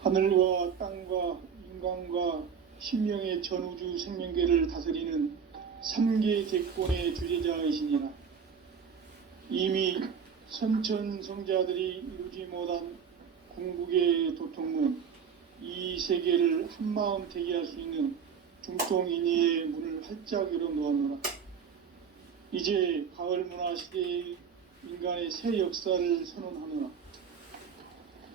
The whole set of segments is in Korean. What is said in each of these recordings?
하늘과 땅과 인간과 신명의 전우주 생명계를 다스리는 3계 대권의 주재자이시니라. 이미 선천성자들이 이루지 못한 궁극의 도통문, 이 세계를 한마음 되게 할 수 있는 중통인의의 문을 활짝 열어놓았노라. 이제 가을 문화 시대의 인간의 새 역사를 선언하노라.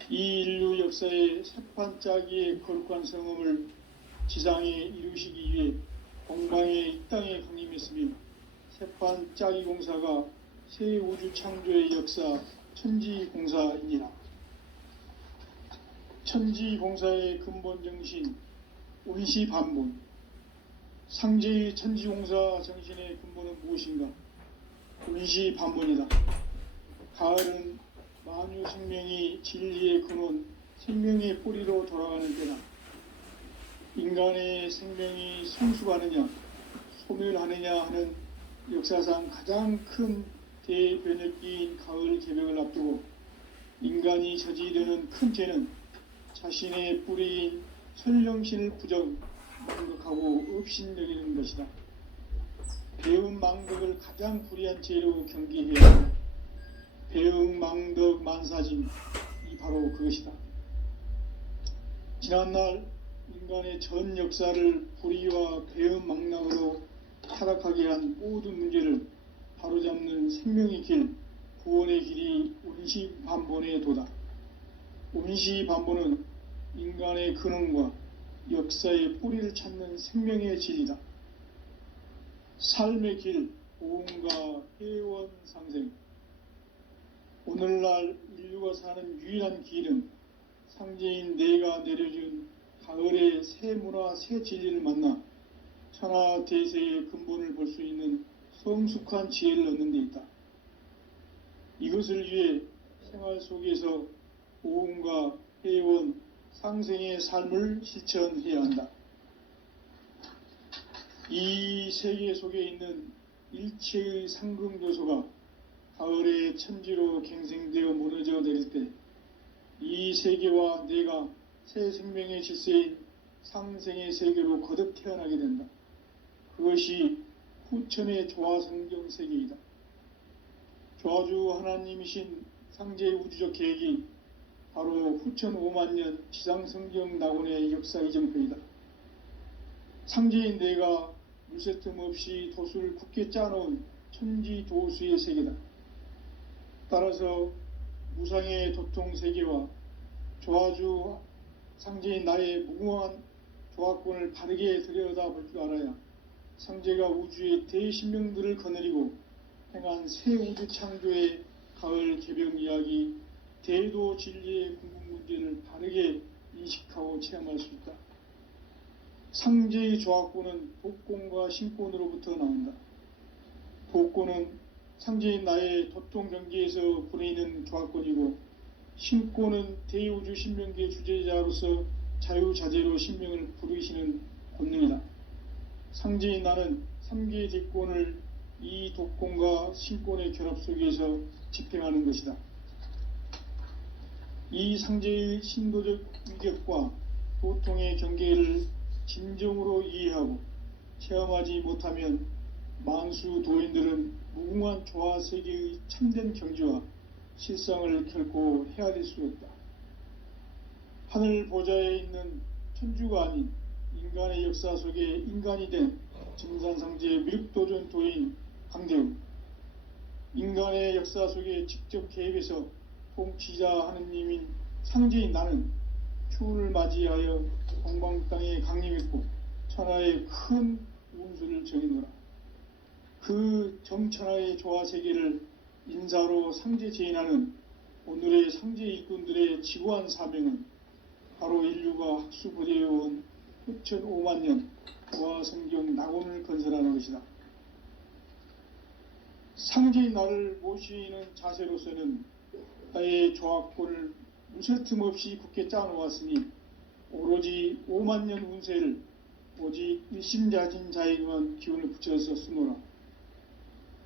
이 인류 역사의 새판짜기의 거룩한 성음을 지상에 이루시기 위해 공방의 이 땅에 강림했으며, 새판짜기 공사가 새 우주 창조의 역사 천지공사이니라. 천지공사의 근본 정신 온시반본, 상제의 천지공사 정신의 근본은 무엇인가? 온시반본이다. 가을은 만유 생명이 진리의 근원, 생명의 뿌리로 돌아가는 때다. 인간의 생명이 성숙하느냐 소멸하느냐 하는 역사상 가장 큰 대변혁기인 가을 개벽을 앞두고 인간이 저지르는 큰 죄는 자신의 뿌리인 설령신을 망덕하고 업신여기는 것이다. 배음 망덕을 가장 불의한 죄로 경계해야 한다. 배음 망덕 만사짐, 이 바로 그것이다. 지난날 인간의 전 역사를 불의와 배음 망락으로 타락하게 한 모든 문제를 바로잡는 생명의 길, 구원의 길이 온시반본의 도다. 온시반본은 인간의 근원과 역사의 뿌리를 찾는 생명의 질이다. 삶의 길, 보응과 회원 상생. 오늘날 인류가 사는 유일한 길은 상제인 내가 내려준 가을의 새 문화, 새 진리를 만나 천하 대세의 근본을 볼 수 있는 성숙한 지혜를 얻는 데 있다. 이것을 위해 생활 속에서 보응과 회원, 상생의 삶을 실천해야 한다. 이 세계 속에 있는 일체의 상금 요소가 가을의 천지로 갱생되어 무너져 내릴 때 이 세계와 내가 새 생명의 질서인 상생의 세계로 거듭 태어나게 된다. 그것이 후천의 조화성경 세계이다. 조화주 하나님이신 상제의 우주적 계획이 바로 후천 5만년 지상성경 낙원의 역사 이정표이다. 상제인 내가 물새 틈 없이 도수를 굳게 짜놓은 천지도수의 세계다. 따라서 무상의 도통 세계와 조화주 상제인 나의 무궁한 조화권을 바르게 들여다볼 줄 알아야 상제가 우주의 대신명들을 거느리고 행한 새 우주 창조의 가을 개벽 이야기, 대도 진리의 궁극 문제를 바르게 인식하고 체험할 수 있다. 상제의 조화권은 독권과 신권으로부터 나온다. 독권은 상제인 나의 도통 경계에서 보내는 조화권이고, 신권은 대우주 신명계 주제자로서 자유자재로 신명을 부르시는 권능이다. 상제인 나는 3개의 대권을 이 독권과 신권의 결합 속에서 집행하는 것이다. 이 상제의 신도적 위격과 도통의 경계를 진정으로 이해하고 체험하지 못하면 만수 도인들은 무궁한 조화 세계의 참된 경지와 실상을 결코 헤아릴 수 없다. 하늘 보좌에 있는 천주가 아닌 인간의 역사 속에 인간이 된 증산상제의 미륵도전 도인 강대우, 인간의 역사 속에 직접 개입해서 통치자 하느님인 상제인 나는 추운을 맞이하여 동방 땅에 강림했고 천하의 큰 운수를 정했노라. 그 정천하의 조화 세계를 인사로 상제 제인하는 오늘의 상제 일꾼들의 지고한 사명은 바로 인류가 학수부대해온 후천 5만년 조화성경 낙원을 건설하는 것이다. 상제인 나를 모시는 자세로서는 나의 조화권을 무쇠 틈 없이 굳게 짜놓았으니 오로지 5만년 운세를 오직 일심자진 자에게만 기운을 붙여서 쓰노라.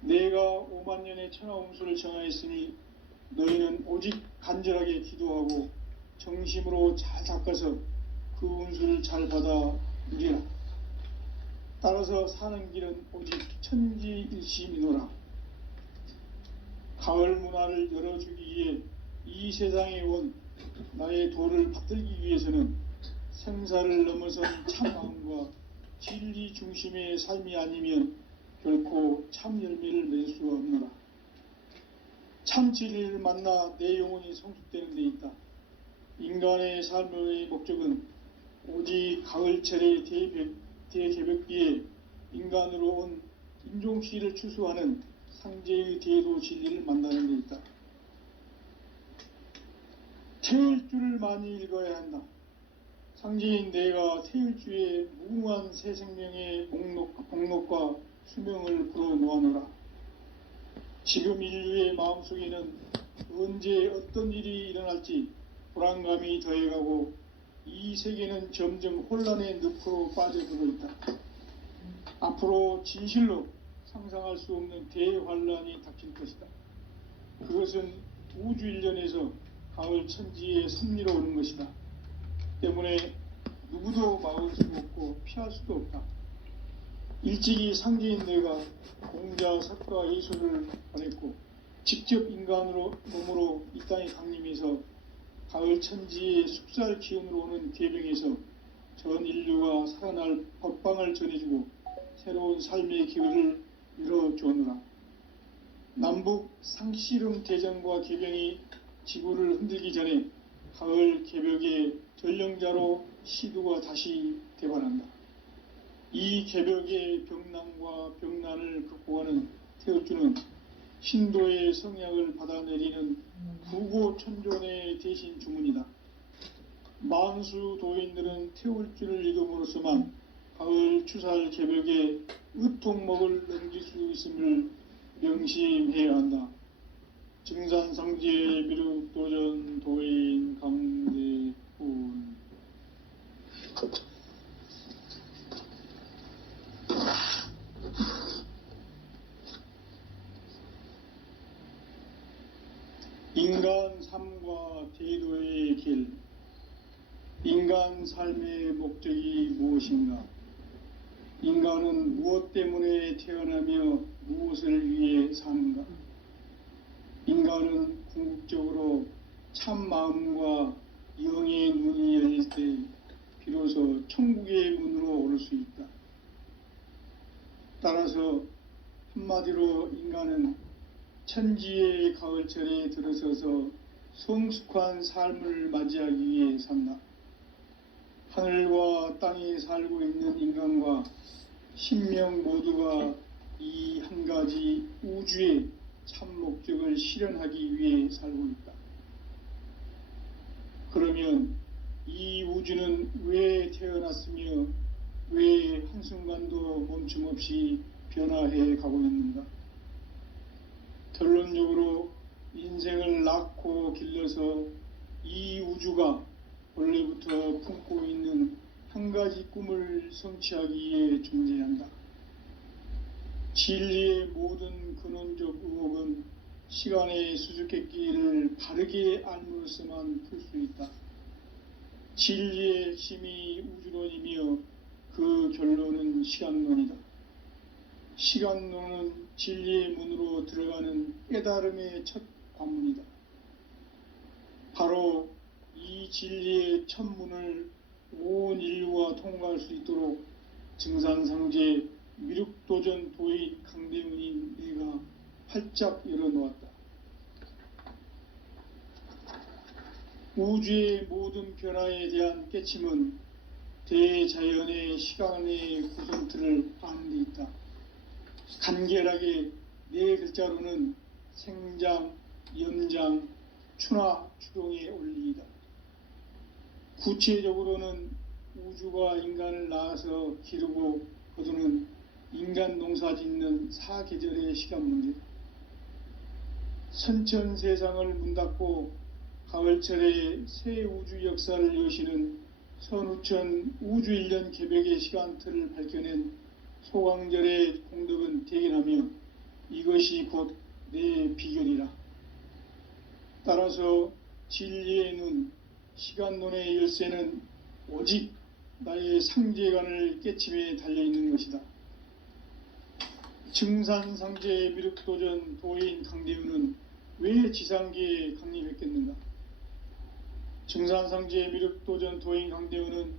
내가 5만년의 천하 운수를 정하였으니 너희는 오직 간절하게 기도하고 정심으로 잘 닦아서 그 운수를 잘 받아 누리라. 따라서 사는 길은 오직 천지일심이노라. 가을 문화를 열어주기 위해 이 세상에 온 나의 도를 받들기 위해서는 생사를 넘어선 참마음과 진리 중심의 삶이 아니면 결코 참 열매를 맺을 수가 없노라. 참 진리를 만나 내 영혼이 성숙되는 데 있다. 인간의 삶의 목적은 오직 가을철의 대개벽기에 인간으로 온 인종시를 추수하는 상제의 대도 진리를 만나는 데 있다. 태일주를 많이 읽어야 한다. 상제인 내가 태일주의 무궁한 새 생명의 복록과 수명을 불어놓아노라. 지금 인류의 마음속에는 언제 어떤 일이 일어날지 불안감이 더해가고 이 세계는 점점 혼란의 늪으로 빠져들고 있다. 앞으로 진실로 상상할 수 없는 대환란이 닥칠 것이다. 그것은 우주 일련에서 가을 천지의 섭리로 오는 것이다. 때문에 누구도 막을 수 없고 피할 수도 없다. 일찍이 상제인 내가 공자, 석가, 예수를 보냈고 직접 인간으로 몸으로 이 땅에 강림해서 가을 천지의 숙살 기운으로 오는 계병에서 전 인류가 살아날 법방을 전해주고 새로운 삶의 기회를 열어주었노라. 남북 상씨름 대전과 계병이 지구를 흔들기 전에 가을 개벽의 전령자로 시두가 다시 대발한다. 이 개벽의 병난과 병난을 극복하는 태울주는 신도의 성약을 받아내리는 부고천존의 대신 주문이다. 만수 도인들은 태울주를 읽음으로써만 가을 추살 개벽의 의통목을 넘길 수 있음을 명심해야 한다. 증산상제 미륵도전 도인 강대훈. 인간 삶과 제도의 길. 인간 삶의 목적이 무엇인가? 인간은 무엇 때문에 태어나며 무엇을 위해 사는가? 인간은 궁극적으로 참 마음과 영의 눈이 열릴 때 비로소 천국의 문으로 오를 수 있다. 따라서 한마디로 인간은 천지의 가을철에 들어서서 성숙한 삶을 맞이하기 위해 산다. 하늘과 땅에 살고 있는 인간과 신명 모두가 이 한 가지 우주의 참 목적을 실현하기 위해 살고 있다. 그러면 이 우주는 왜 태어났으며 왜 한순간도 멈춤없이 변화해 가고 있는가? 결론적으로 인생을 낳고 길러서 이 우주가 원래부터 품고 있는 한 가지 꿈을 성취하기 위해 존재한다. 진리의 모든 근원적 의혹은 시간의 수수께끼를 바르게 알므로서만 풀 수 있다. 진리의 핵심이 우주론이며 그 결론은 시간론이다. 시간론은 진리의 문으로 들어가는 깨달음의 첫 관문이다. 바로 이 진리의 첫 문을 온 인류가 통과할 수 있도록 증산상제 미륵도전 도인 강대훈인 내가 활짝 열어놓았다. 우주의 모든 변화에 대한 깨침은 대자연의 시간의 구성틀을 아는 데 있다. 간결하게 네 글자로는 생장, 연장, 추나 추동의 원리이다. 구체적으로는 우주가 인간을 낳아서 기르고 거두는 인간 농사 짓는 사계절의 시간 문제다. 선천 세상을 문 닫고 가을철에 새 우주 역사를 여시는 선우천 우주일년 개벽의 시간틀을 밝혀낸 소강절의 공덕은 대견하며 이것이 곧 내 비결이라. 따라서 진리의 눈, 시간론의 열쇠는 오직 나의 상제관을 깨침에 달려있는 것이다. 증산상제 미륵도전 도인 강대우는 왜 지상계에 강림했겠는가? 증산상제 미륵도전 도인 강대우는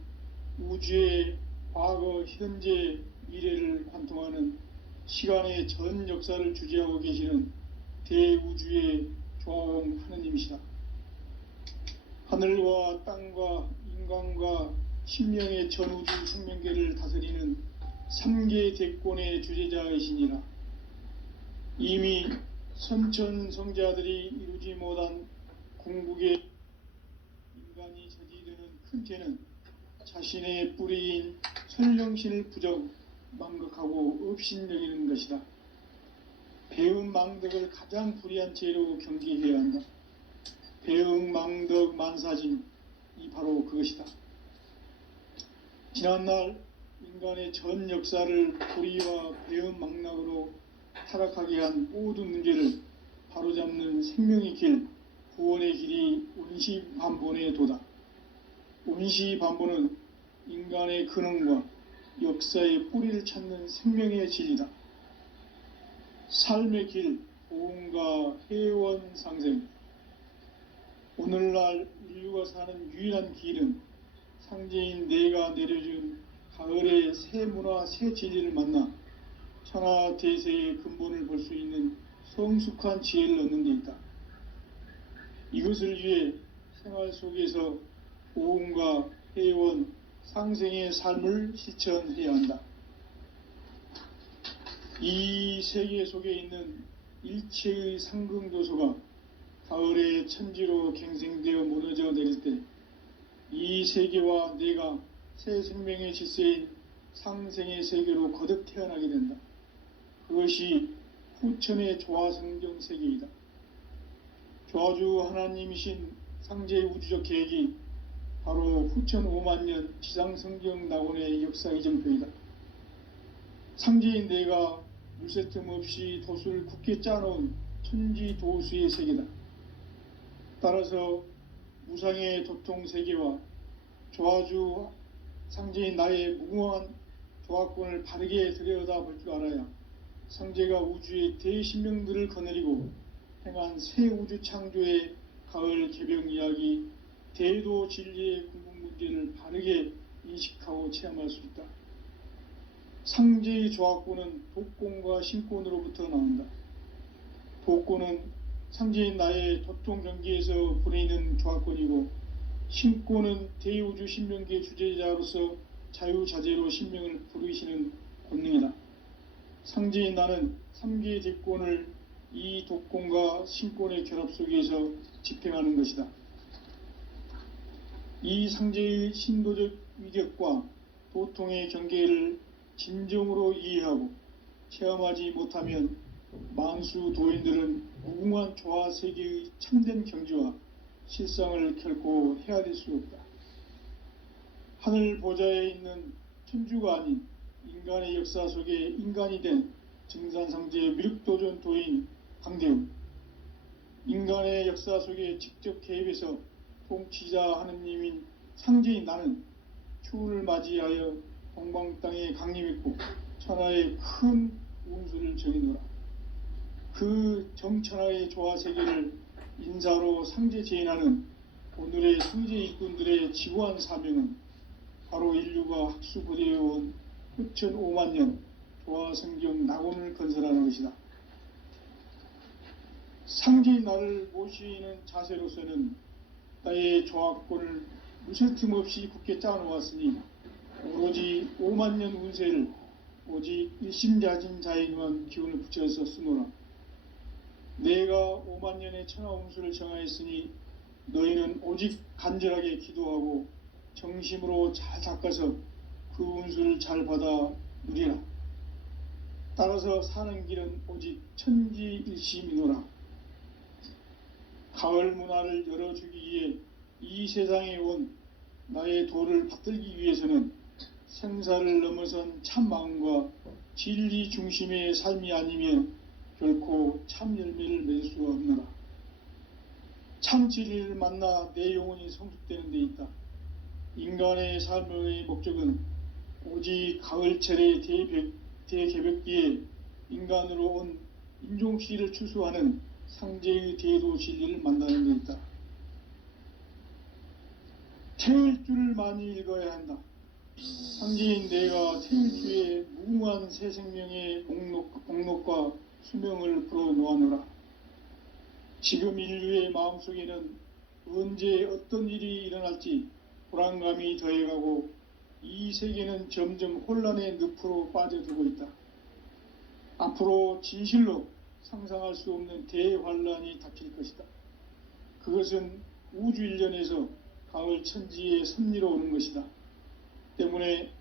우주의 과거, 현재, 미래를 관통하는 시간의 전 역사를 주재하고 계시는 대우주의 조화홍 하느님이시다. 하늘과 땅과 인간과 신령의 전우주 생명계를 다스리는 3계 대권의 주재자이시니라. 이미 선천성자들이 이루지 못한 궁극의 인간이 저지르는 큰 죄는 자신의 뿌리인 설령신을 부정 망극하고 업신여기는 것이다. 배음 망덕을 가장 불의한 죄로 경계해야 한다. 배음 망덕 만사진, 이 바로 그것이다. 지난날 인간의 전 역사를 불의와 배음 망락으로 타락하게 한 모든 문제를 바로잡는 생명의 길, 구원의 길이 운시반본의 도다. 운시반본은 인간의 근원과 역사의 뿌리를 찾는 생명의 진리다. 삶의 길, 보응과 회원 상생. 오늘날 인류가 사는 유일한 길은 상제인 내가 내려준 가을의 새 문화, 새 진리를 만나 천하 대세의 근본을 볼 수 있는 성숙한 지혜를 얻는 데 있다. 이것을 위해 생활 속에서 보응과 회원, 상생의 삶을 실천해야 한다. 이 세계 속에 있는 일체의 상승도소가 가을의 천지로 갱생되어 무너져 내릴 때 이 세계와 내가 새 생명의 질서인 상생의 세계로 거듭 태어나게 된다. 그것이 후천의 조화성경 세계이다. 조화주 하나님이신 상제의 우주적 계획이 바로 후천 5만년 지상성경 낙원의 역사 이정표이다. 상제인 내가 물새 틈 없이 도수를 굳게 짜놓은 천지도수의 세계다. 따라서 무상의 도통세계와 조화주 상제인 나의 무궁한 조화권을 바르게 들여다볼 줄 알아야 상제가 우주의 대신명들을 거느리고 행한 새 우주 창조의 가을 개병 이야기, 대도 진리의 궁극 문제를 바르게 인식하고 체험할 수 있다. 상제의 조화권은 독권과 신권으로부터 나온다. 독권은 상제인 나의 도통 경계에서 보내는 조화권이고, 신권은 대우주 신명계 주제자로서 자유자재로 신명을 부르시는 권능이다. 상제인 나는 3계 대권을 이 독권과 신권의 결합 속에서 집행하는 것이다. 이 상제의 신도적 위격과 도통의 경계를 진정으로 이해하고 체험하지 못하면 만수 도인들은 무궁한 조화 세계의 참된 경지와 실상을 결코 헤아릴 수 없다. 하늘 보좌에 있는 천주가 아닌 인간의 역사 속에 인간이 된 증산상제 미륵도전 도인 강대우, 인간의 역사 속에 직접 개입해서 통치자 하느님인 상제인 나는 추운을 맞이하여 동방 땅에 강림했고 천하의 큰 운수를 정해놓으라. 그 정천하의 조화 세계를 인사로 상제 제인하는 오늘의 상제 일꾼들의 지구한 사명은 바로 인류가 학수고대해온 후천 5만년 조화성경 낙원을 건설하는 것이다. 상제인 나를 모시는 자세로서는 나의 조화권을 무슨 틈 없이 굳게 짜놓았으니 오로지 5만년 운세를 오직 일심자진 자에게만 기운을 붙여서 쓰노라. 내가 5만년의 천하 운수를 정하였으니 너희는 오직 간절하게 기도하고 정심으로 잘 닦아서 그 운수를 잘 받아 누리라. 따라서 사는 길은 오직 천지일심이노라. 가을 문화를 열어주기 위해 이 세상에 온 나의 도를 받들기 위해서는 생사를 넘어선 참 마음과 진리 중심의 삶이 아니면 결코 참 열매를 맺을 수가 없노라. 참 진리를 만나 내 영혼이 성숙되는 데 있다. 인간의 삶의 목적은 오직 가을철의 대개벽기에 인간으로 온 인종시를 추수하는 상제의 대도 진리를 만나는 데 있다. 태울 줄을 많이 읽어야 한다. 상제인 내가 태울 주의 무궁한 새 생명의 목록과 수명을 풀어놓아노라. 지금 인류의 마음속에는 언제 어떤 일이 일어날지 불안감이 더해가고 이 세계는 점점 혼란의 늪으로 빠져들고 있다. 앞으로 진실로 상상할 수 없는 대환란이 닥칠 것이다. 그것은 우주 일련에서 가을 천지의 섭리로 오는 것이다. 때문에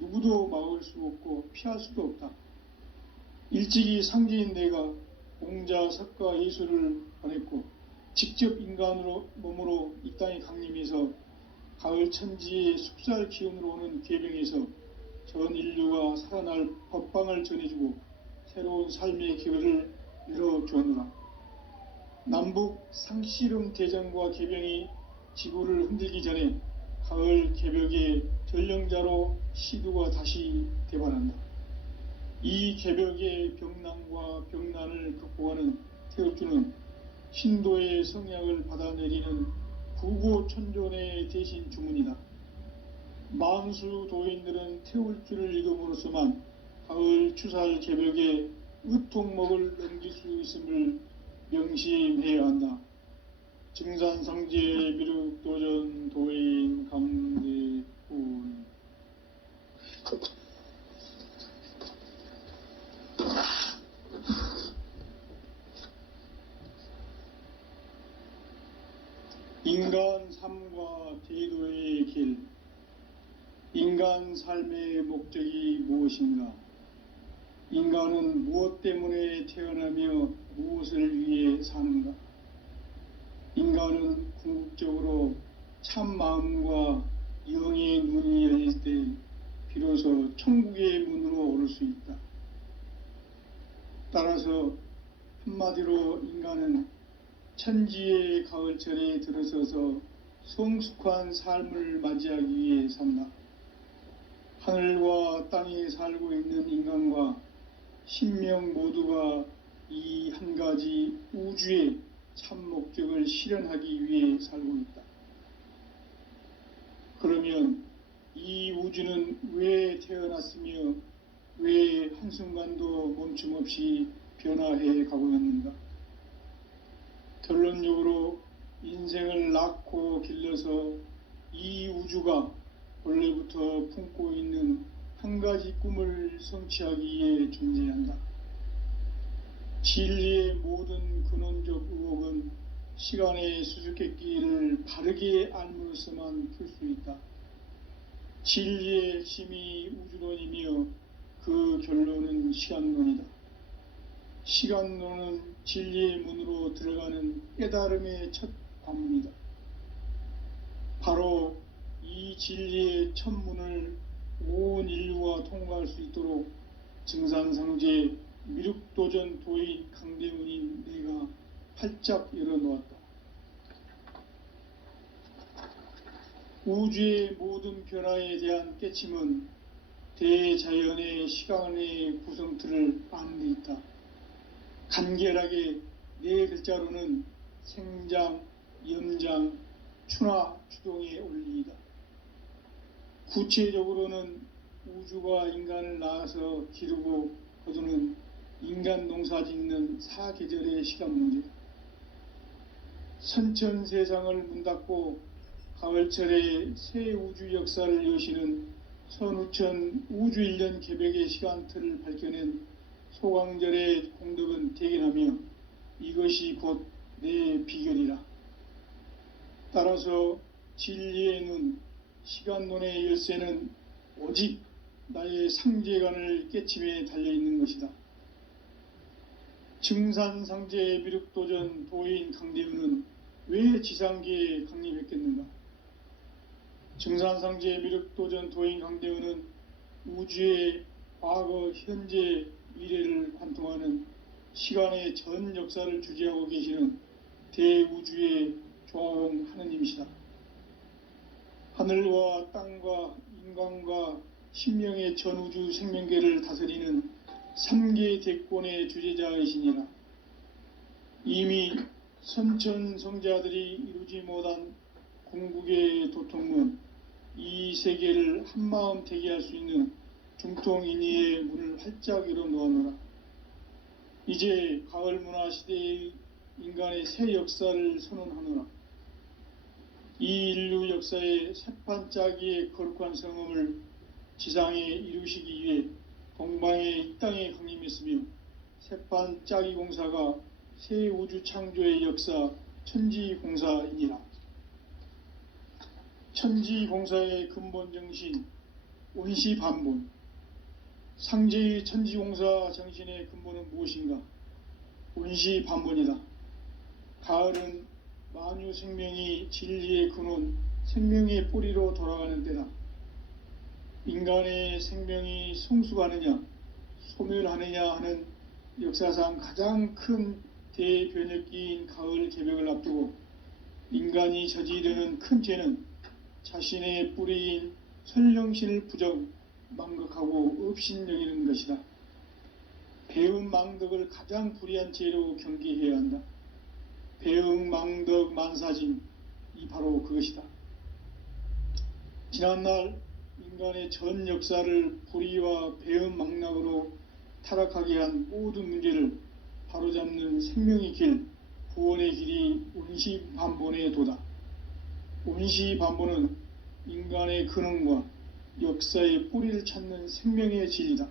누구도 막을 수 없고 피할 수도 없다. 일찍이 상제인 내가 공자, 석가, 예수를 보냈고 직접 인간으로 몸으로 이 땅에 강림해서 가을 천지의 숲살 기운으로 오는 계병에서 전 인류가 살아날 법방을 전해주고 새로운 삶의 기회를 열어주었노라. 남북 상씨름 대전과 계병이 지구를 흔들기 전에 가을 개벽의 전령자로 시두가 다시 대반한다. 이 개벽의 병난과 병난을 극복하는 태울주는 신도의 성약을 받아내리는 구고천존의 대신 주문이다. 만수 도인들은 태울주를 읽음으로써만 가을 추살 개벽의 의통목을 넘길 수 있음을 명심해야 한다. 증산상제 미륵도전 도인 강대훈. 인간 삶과 제도의 길. 인간 삶의 목적이 무엇인가? 인간은 무엇 때문에 태어나며 무엇을 위해 사는가? 인간은 궁극적으로 참 마음과 영의 눈이 열릴 때 비로소 천국의 문으로 오를 수 있다. 따라서 한마디로 인간은 천지의 가을철에 들어서서 성숙한 삶을 맞이하기 위해 산다. 하늘과 땅에 살고 있는 인간과 신명 모두가 이 한 가지 우주의 참 목적을 실현하기 위해 살고 있다. 그러면 이 우주는 왜 태어났으며 왜 한순간도 멈춤 없이 변화해 가고 있는가? 결론적으로 인생을 낳고 길러서 이 우주가 원래부터 품고 있는 한 가지 꿈을 성취하기 위해 존재한다. 진리의 모든 근원적 의혹은 시간의 수수께끼를 바르게 알므로서만 풀 수 있다. 진리의 핵심이 우주론이며 그 결론은 시간론이다. 시간론은 진리의 문으로 들어가는 깨달음의 첫 관문이다. 바로 이 진리의 첫 문을 온 인류가 통과할 수 있도록 증산상제 미륵도전 도인 강대훈인 내가 활짝 열어놓았다. 우주의 모든 변화에 대한 깨침은 대자연의 시간의 구성틀을 아는 데 있다. 간결하게 네 글자로는 생장, 염장, 추나 추동의 원리이다. 구체적으로는 우주가 인간을 낳아서 기르고 거두는 인간 농사 짓는 사계절의 시간 문제. 선천 세상을 문 닫고 가을철에 새 우주 역사를 여시는 선우천 우주 1년 개벽의 시간틀을 밝혀낸 소강절의 공덕은 대견하며 이것이 곧 내 비결이라. 따라서 진리의 눈, 시간론의 열쇠는 오직 나의 상제관을 깨침에 달려있는 것이다. 증산상제 미륵도전 도인 강대훈은 왜 지상계에 강림했겠는가? 증산상제 미륵도전 도인 강대훈은 우주의 과거, 현재, 미래를 관통하는 시간의 전 역사를 주재하고 계시는 대우주의 조화원 하느님이시다. 하늘과 땅과 인간과 신명의 전우주 생명계를 다스리는 3계 대권의 주재자이시니라. 이미 선천성자들이 이루지 못한 궁극의 도통은 이 세계를 한마음 되게 할 수 있는 중통인의의 문을 활짝 열어 놓았노라. 이제 가을 문화 시대의 인간의 새 역사를 선언하노라. 이 인류 역사의 새판짜기의 거룩한 성음을 지상에 이루시기 위해 동방의 이 땅에 강림했으며 새판짜기 공사가 새 우주 창조의 역사 천지공사이니라. 천지공사의 근본 정신 온시반본. 상제의 천지공사 정신의 근본은 무엇인가? 온시반본이다. 가을은 만유 생명이 진리의 근원, 생명의 뿌리로 돌아가는 때다. 인간의 생명이 성숙하느냐, 소멸하느냐 하는 역사상 가장 큰 대변혁기인 가을 개벽을 앞두고 인간이 저지르는 큰 죄는 자신의 뿌리인 선령신을 부정, 망극하고 업신여기는 것이다. 배음 망덕을 가장 불의한 죄로 경계해야 한다. 배응, 망덕, 만사짐, 이 바로 그것이다. 지난날 인간의 전 역사를 불의와 배응, 망락으로 타락하게 한 모든 문제를 바로잡는 생명의 길, 구원의 길이 온시반본의 도다. 온시반본은 인간의 근원과 역사의 뿌리를 찾는 생명의 진리다.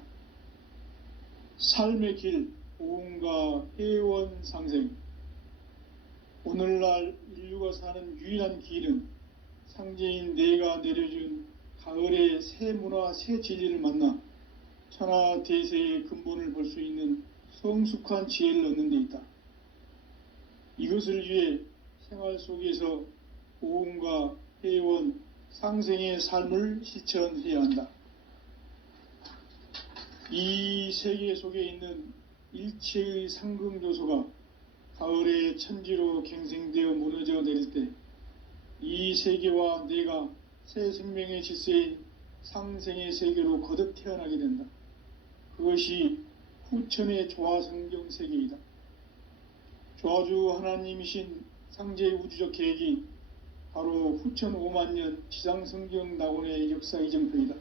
삶의 길, 보응과 회원 상생. 오늘날 인류가 사는 유일한 길은 상제인 내가 내려준 가을의 새 문화, 새 진리를 만나 천하 대세의 근본을 볼 수 있는 성숙한 지혜를 얻는 데 있다. 이것을 위해 생활 속에서 보응과 회원, 상생의 삶을 실천해야 한다. 이 세계 속에 있는 일체의 상금 요소가 가을의 천지로 갱생되어 무너져 내릴 때 이 세계와 내가 새 생명의 질서인 상생의 세계로 거듭 태어나게 된다. 그것이 후천의 조화성경 세계이다. 조화주 하나님이신 상제의 우주적 계획이 바로 후천 5만년 지상성경 낙원의 역사 이정표이다.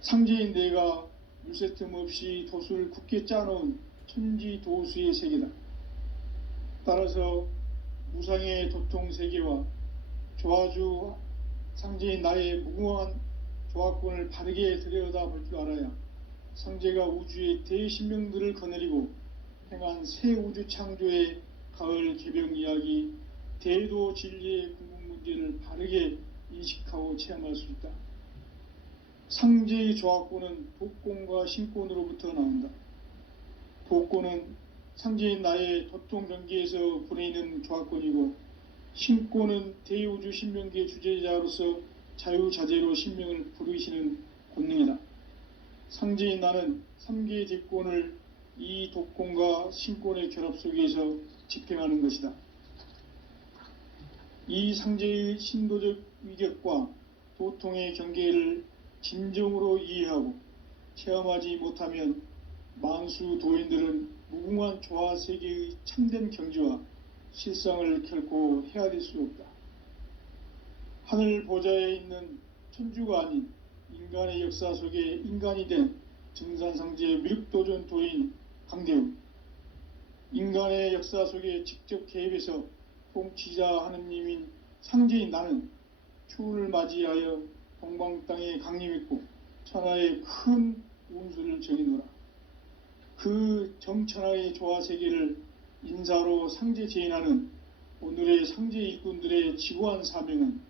상제인 내가 물새 틈 없이 도수를 굳게 짜놓은 천지도수의 세계다. 따라서 무상의 도통세계와 조화주 상제인 나의 무궁한 조화권을 바르게 들여다볼 줄 알아야 상제가 우주의 대신명들을 거느리고 행한 새 우주 창조의 가을 개병 이야기, 대도 진리의 궁극 문제를 바르게 인식하고 체험할 수 있다. 상제의 조화권은 도권과 신권으로부터 나온다. 도권은 상제인 나의 도통 경계에서 보내는 조화권이고, 신권은 대우주 신명계 주제자로서 자유자재로 신명을 부르시는 권능이다. 상제인 나는 3개의 대권을 이 도권과 신권의 결합 속에서 집행하는 것이다. 이 상제의 신도적 위격과 도통의 경계를 진정으로 이해하고 체험하지 못하면 만수 도인들은 무궁한 조화세계의 참된 경지와 실상을 결코 헤아릴 수 없다. 하늘 보좌에 있는 천주가 아닌 인간의 역사 속에 인간이 된 증산상제의 미륵도전 도인 강대우, 인간의 역사 속에 직접 개입해서 통치자 하느님인 상제인 나는 추운을 맞이하여 동방 땅에 강림했고 천하의 큰 운수를 정해노라. 그 정천하의 조화세계를 인사로 상제 제인하는 오늘의 상제 일꾼들의 지고한 사명은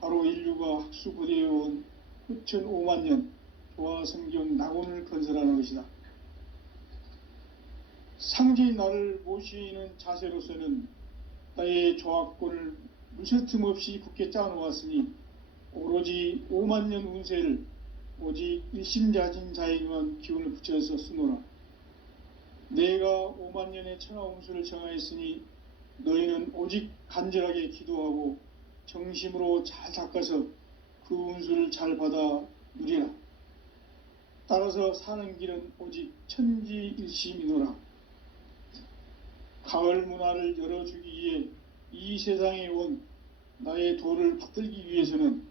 바로 인류가 학수고대해온 후천 5만년 조화성경 낙원을 건설하는 것이다. 상제인 나를 모시는 자세로서는 나의 조화권을 무쇠틈 없이 굳게 짜놓았으니 오로지 5만년 운세를 오직 일심자진 자에게만 기운을 붙여서 쓰노라. 내가 5만년의 천하 운수를 정하였으니 너희는 오직 간절하게 기도하고 정심으로 잘 닦아서 그 운수를 잘 받아 누리라. 따라서 사는 길은 오직 천지일심이노라. 가을 문화를 열어주기 위해 이 세상에 온 나의 도를 받들기 위해서는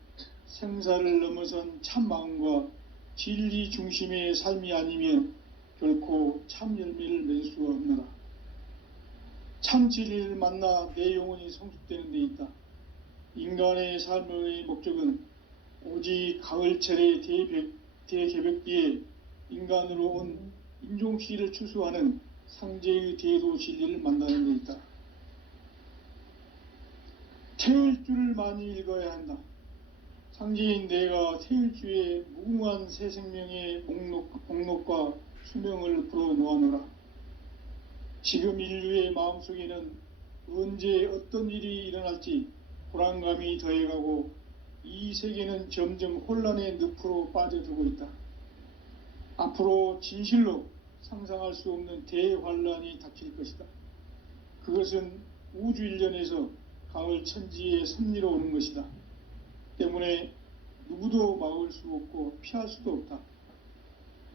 생사를 넘어선 참 마음과 진리 중심의 삶이 아니면 결코 참 열매를 맺을 수가 없노라. 참 진리를 만나 내 영혼이 성숙되는 데 있다. 인간의 삶의 목적은 오직 가을철의 대개벽기에 인간으로 온 인종씨를 추수하는 상제의 대도 진리를 만나는 데 있다. 태일주를 많이 읽어야 한다. 상제인 내가 태일주의 무궁한 새 생명의 목록과 수명을 불어놓아노라. 지금 인류의 마음속에는 언제 어떤 일이 일어날지 불안감이 더해가고 이 세계는 점점 혼란의 늪으로 빠져들고 있다. 앞으로 진실로 상상할 수 없는 대환란이 닥칠 것이다. 그것은 우주 일련에서 가을 천지의 섭리로 오는 것이다. 때문에 누구도 막을 수 없고 피할 수도 없다.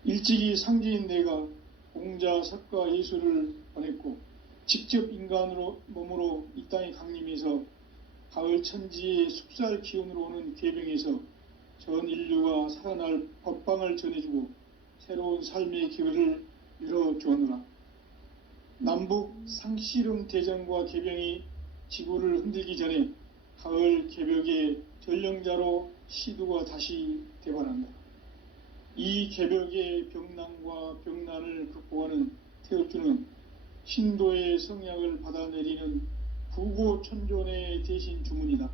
일찍이 상제인 내가 공자, 석가, 예수를 보냈고 직접 인간으로 몸으로 이 땅에 강림해서 가을 천지의 숲살 기운으로 오는 계병에서 전 인류가 살아날 법방을 전해주고 새로운 삶의 기회를 열어주었노라. 남북 상씨름 대전과 계병이 지구를 흔들기 전에 가을 개벽의 전령자로 시두가 다시 대발한다. 이 개벽의 병난과 병난을 극복하는 태울주는 신도의 성약을 받아내리는 부고천존의 대신 주문이다.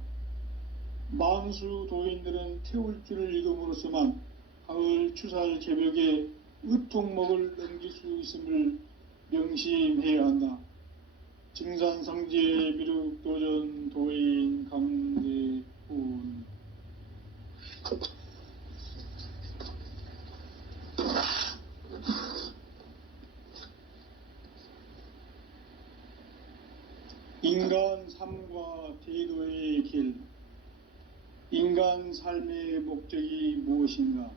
만수 도인들은 태울주를 읽음으로써만 가을 추살 개벽의 으통목을 넘길 수 있음을 명심해야 한다. 증산상제 미륵도전 도인 강대훈. 인간 삶과 대도의 길. 인간 삶의 목적이 무엇인가?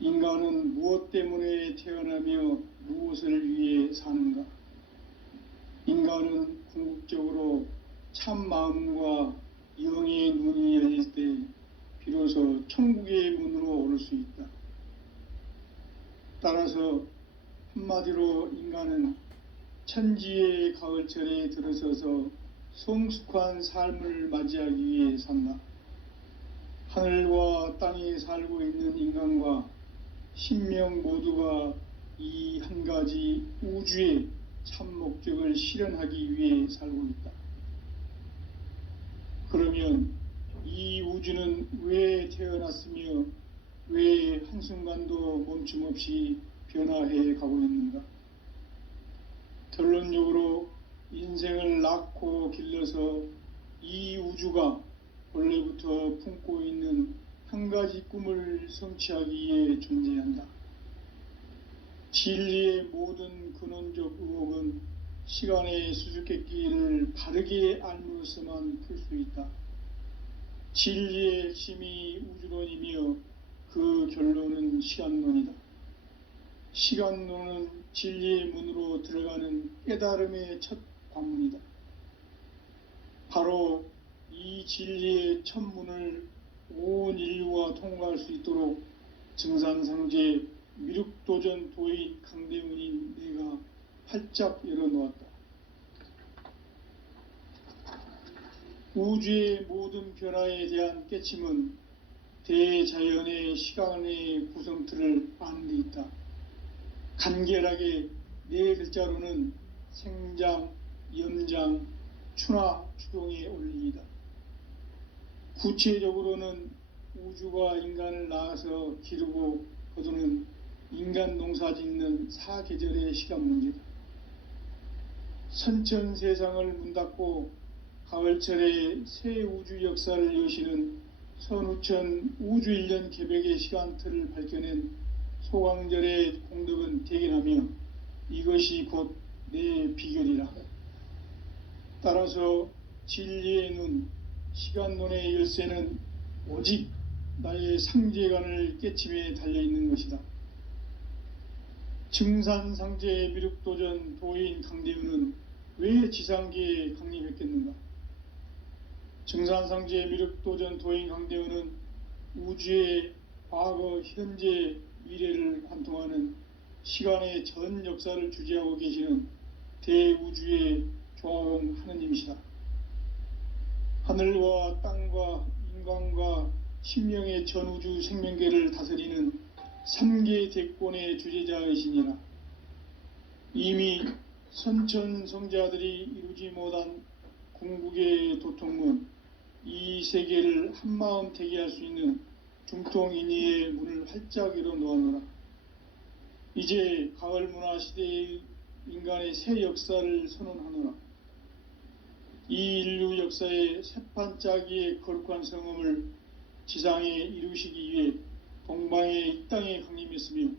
인간은 무엇 때문에 태어나며 무엇을 위해 사는가? 인간은 궁극적으로 참 마음과 영의 눈이 열릴 때 비로소 천국의 문으로 오를 수 있다. 따라서 한마디로 인간은 천지의 가을철에 들어서서 성숙한 삶을 맞이하기 위해 산다. 하늘과 땅에 살고 있는 인간과 신명 모두가 이 한 가지 우주의 참 목적을 실현하기 위해 살고 있다. 그러면 이 우주는 왜 태어났으며 왜 한순간도 멈춤 없이 변화해 가고 있는가? 결론적으로 인생을 낳고 길러서 이 우주가 원래부터 품고 있는 한 가지 꿈을 성취하기 위해 존재한다. 진리의 모든 근원적 의혹은 시간의 수수께끼를 바르게 알므로서만 풀 수 있다. 진리의 핵심이 우주론이며 그 결론은 시간론이다. 시간론은 진리의 문으로 들어가는 깨달음의 첫 관문이다. 바로 이 진리의 첫 문을 온 인류가 통과할 수 있도록 증산상제 미륵도전 도인 강대문인 내가 활짝 열어놓았다. 우주의 모든 변화에 대한 깨침은 대자연의 시간의 구성틀을 아는 데 있다. 간결하게 네 글자로는 생장, 염장, 추나 추동의 원리이다. 구체적으로는 우주가 인간을 낳아서 기르고 거두는 인간 농사 짓는 사계절의 시간 문제다. 선천 세상을 문 닫고 가을철에 새 우주 역사를 여시는 선우천 우주일년 개벽의 시간틀을 밝혀낸 소강절의 공덕은 대견하며 이것이 곧 내 비결이라. 따라서 진리의 눈, 시간론의 열쇠는 오직 나의 상제관을 깨침에 달려있는 것이다. 증산상제 미륵도전 도인 강대우는 왜 지상계에 강림했겠는가? 증산상제 미륵도전 도인 강대우는 우주의 과거, 현재, 미래를 관통하는 시간의 전 역사를 주재하고 계시는 대우주의 조화홍 하느님이시다. 하늘과 땅과 인간과 신명의 전우주 생명계를 다스리는 3계 대권의 주재자이시니라. 이미 선천성자들이 이루지 못한 궁극의 도통문, 이 세계를 한마음 대기할 수 있는 중통인의의 문을 활짝 열어 놓아노라. 이제 가을 문화 시대의 인간의 새 역사를 선언하노라. 이 인류 역사의 새판짜기의 거룩한 성음을 지상에 이루시기 위해 동방의 이 땅에 강림했으며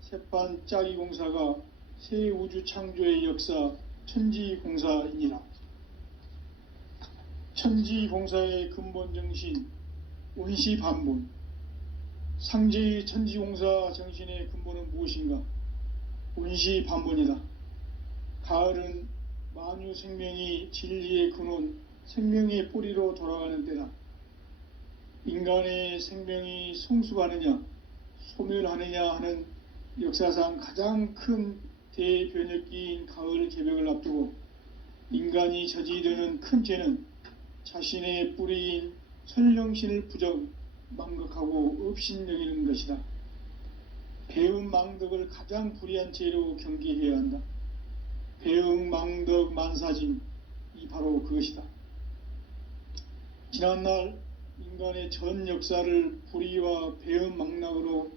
새판짜기 공사가 새 우주 창조의 역사 천지공사이니라. 천지공사의 근본 정신 온시반본, 상제의 천지공사 정신의 근본은 무엇인가? 온시반본이다. 가을은 만유 생명이 진리의 근원, 생명의 뿌리로 돌아가는 때다. 인간의 생명이 성숙하느냐, 소멸하느냐 하는 역사상 가장 큰 대변혁기인 가을 개벽을 앞두고 인간이 저지르는 큰 죄는 자신의 뿌리인 선령신을 부정, 망각하고 업신여기는 것이다. 배음 망덕을 가장 불의한 죄로 경계해야 한다. 배음 망덕 만사짐이 바로 그것이다. 지난날 인간의 전 역사를 불의와 배음 망락으로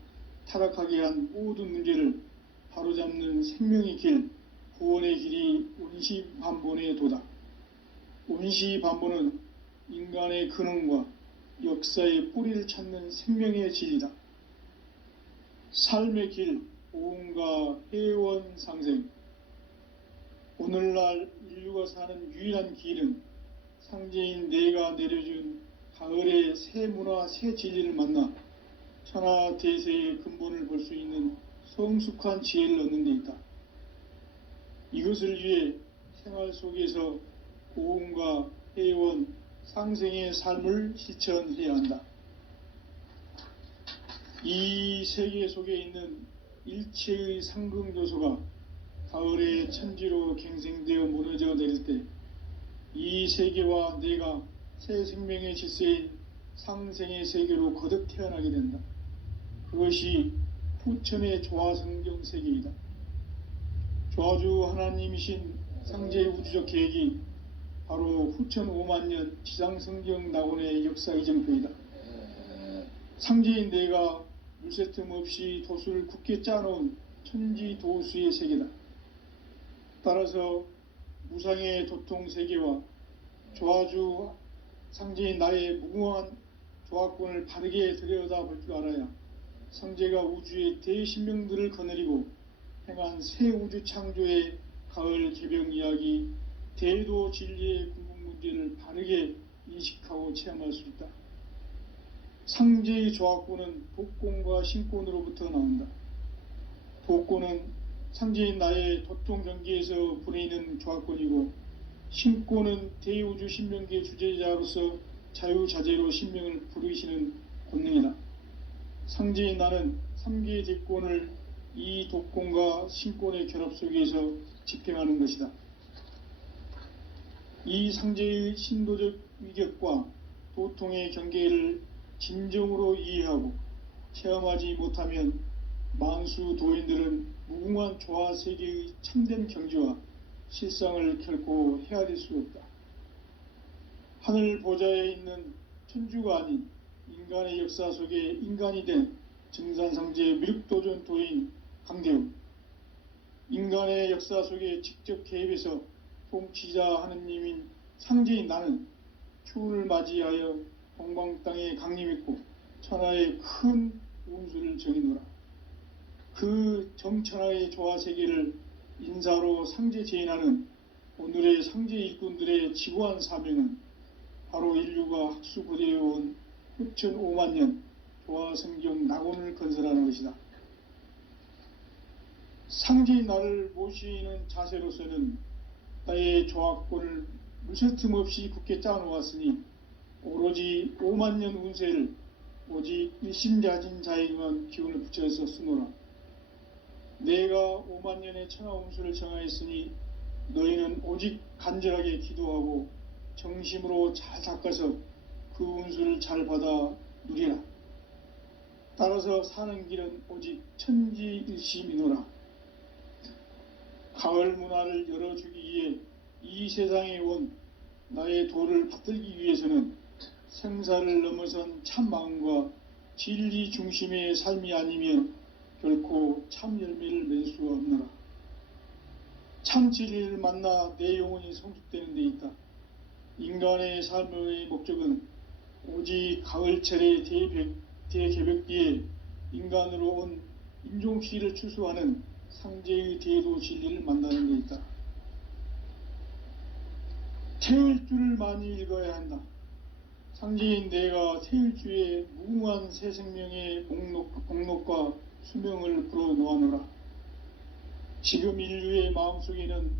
타락하게 한 모든 문제를 바로잡는 생명의 길, 구원의 길이 온시반본의 도다. 온시반본은 인간의 근원과 역사의 뿌리를 찾는 생명의 진리다. 삶의 길, 보응과 회원 상생. 오늘날 인류가 사는 유일한 길은 상제인 내가 내려준 가을의 새 문화, 새 진리를 만나 천하 대세의 근본을 볼 수 있는 성숙한 지혜를 얻는 데 있다. 이것을 위해 생활 속에서 고음과 회원, 상생의 삶을 실천해야 한다. 이 세계 속에 있는 일체의 상승요소가 가을의 천지로 갱생되어 무너져 내릴 때 이 세계와 내가 새 생명의 질서인 상생의 세계로 거듭 태어나게 된다. 그것이 후천의 조화성경 세계이다. 조화주 하나님이신 상제의 우주적 계획이 바로 후천 5만년 지상성경 낙원의 역사 이정표이다. 상제인 내가 물새 틈 없이 도수를 굳게 짜놓은 천지도수의 세계다. 따라서 무상의 도통 세계와 조화주 상제인 나의 무궁한 조화권을 바르게 들여다볼 줄 알아야 상제가 우주의 대신명들을 거느리고 행한 새 우주 창조의 가을 개벽 이야기, 대도 진리의 궁극 문제를 바르게 인식하고 체험할 수 있다. 상제의 조화권은 복권과 신권으로부터 나온다. 복권은 상제인 나의 도통 경계에서 부리는 조화권이고, 신권은 대우주 신명계 주제자로서 자유자재로 신명을 부르시는 권능이다. 상제인 나는 3개의 대권을 이 독권과 신권의 결합 속에서 집행하는 것이다. 이 상제의 신도적 위격과 도통의 경계를 진정으로 이해하고 체험하지 못하면 만수 도인들은 무궁한 조화세계의 참된 경지와 실상을 결코 헤아릴 수 없다. 하늘 보좌에 있는 천주가 아닌 인간의 역사 속에 인간이 된 증산상제 미륵도전 도인 강대우, 인간의 역사 속에 직접 개입해서 통치자 하느님인 상제인 나는 추운을 맞이하여 동방 땅에 강림했고 천하의 큰 운수를 정해노라. 그 정천하의 조화세계를 인사로 상제 제인하는 오늘의 상제 일꾼들의 지구한 사명은 바로 인류가 학수고대해온 흡천 5만 년 조화성경 낙원을 건설하는 것이다. 상제의 나를 모시는 자세로서는 나의 조합권을 무쇠틈 없이 굳게 짜놓았으니 오로지 5만 년 운세를 오직 일심자진 자에게만 기운을 붙여서 쓰노라. 내가 5만 년의 천하 운수를 정하였으니 너희는 오직 간절하게 기도하고 정심으로 잘 닦아서 그 운수를 잘 받아 누리라. 따라서 사는 길은 오직 천지일심이노라. 가을 문화를 열어주기 위해 이 세상에 온 나의 도를 받들기 위해서는 생사를 넘어선 참 마음과 진리 중심의 삶이 아니면 결코 참 열매를 맺을 수가 없노라. 참 진리를 만나 내 영혼이 성숙되는 데 있다. 인간의 삶의 목적은 오직 가을철의 대개벽기에 인간으로 온 인종시를 추수하는 상제의 대도 진리를 만나는 데 있다. 태일주를 많이 읽어야 한다. 상제인 내가 태일주의 무궁한 새 생명의 목록과 수명을 풀어놓아노라. 지금 인류의 마음속에는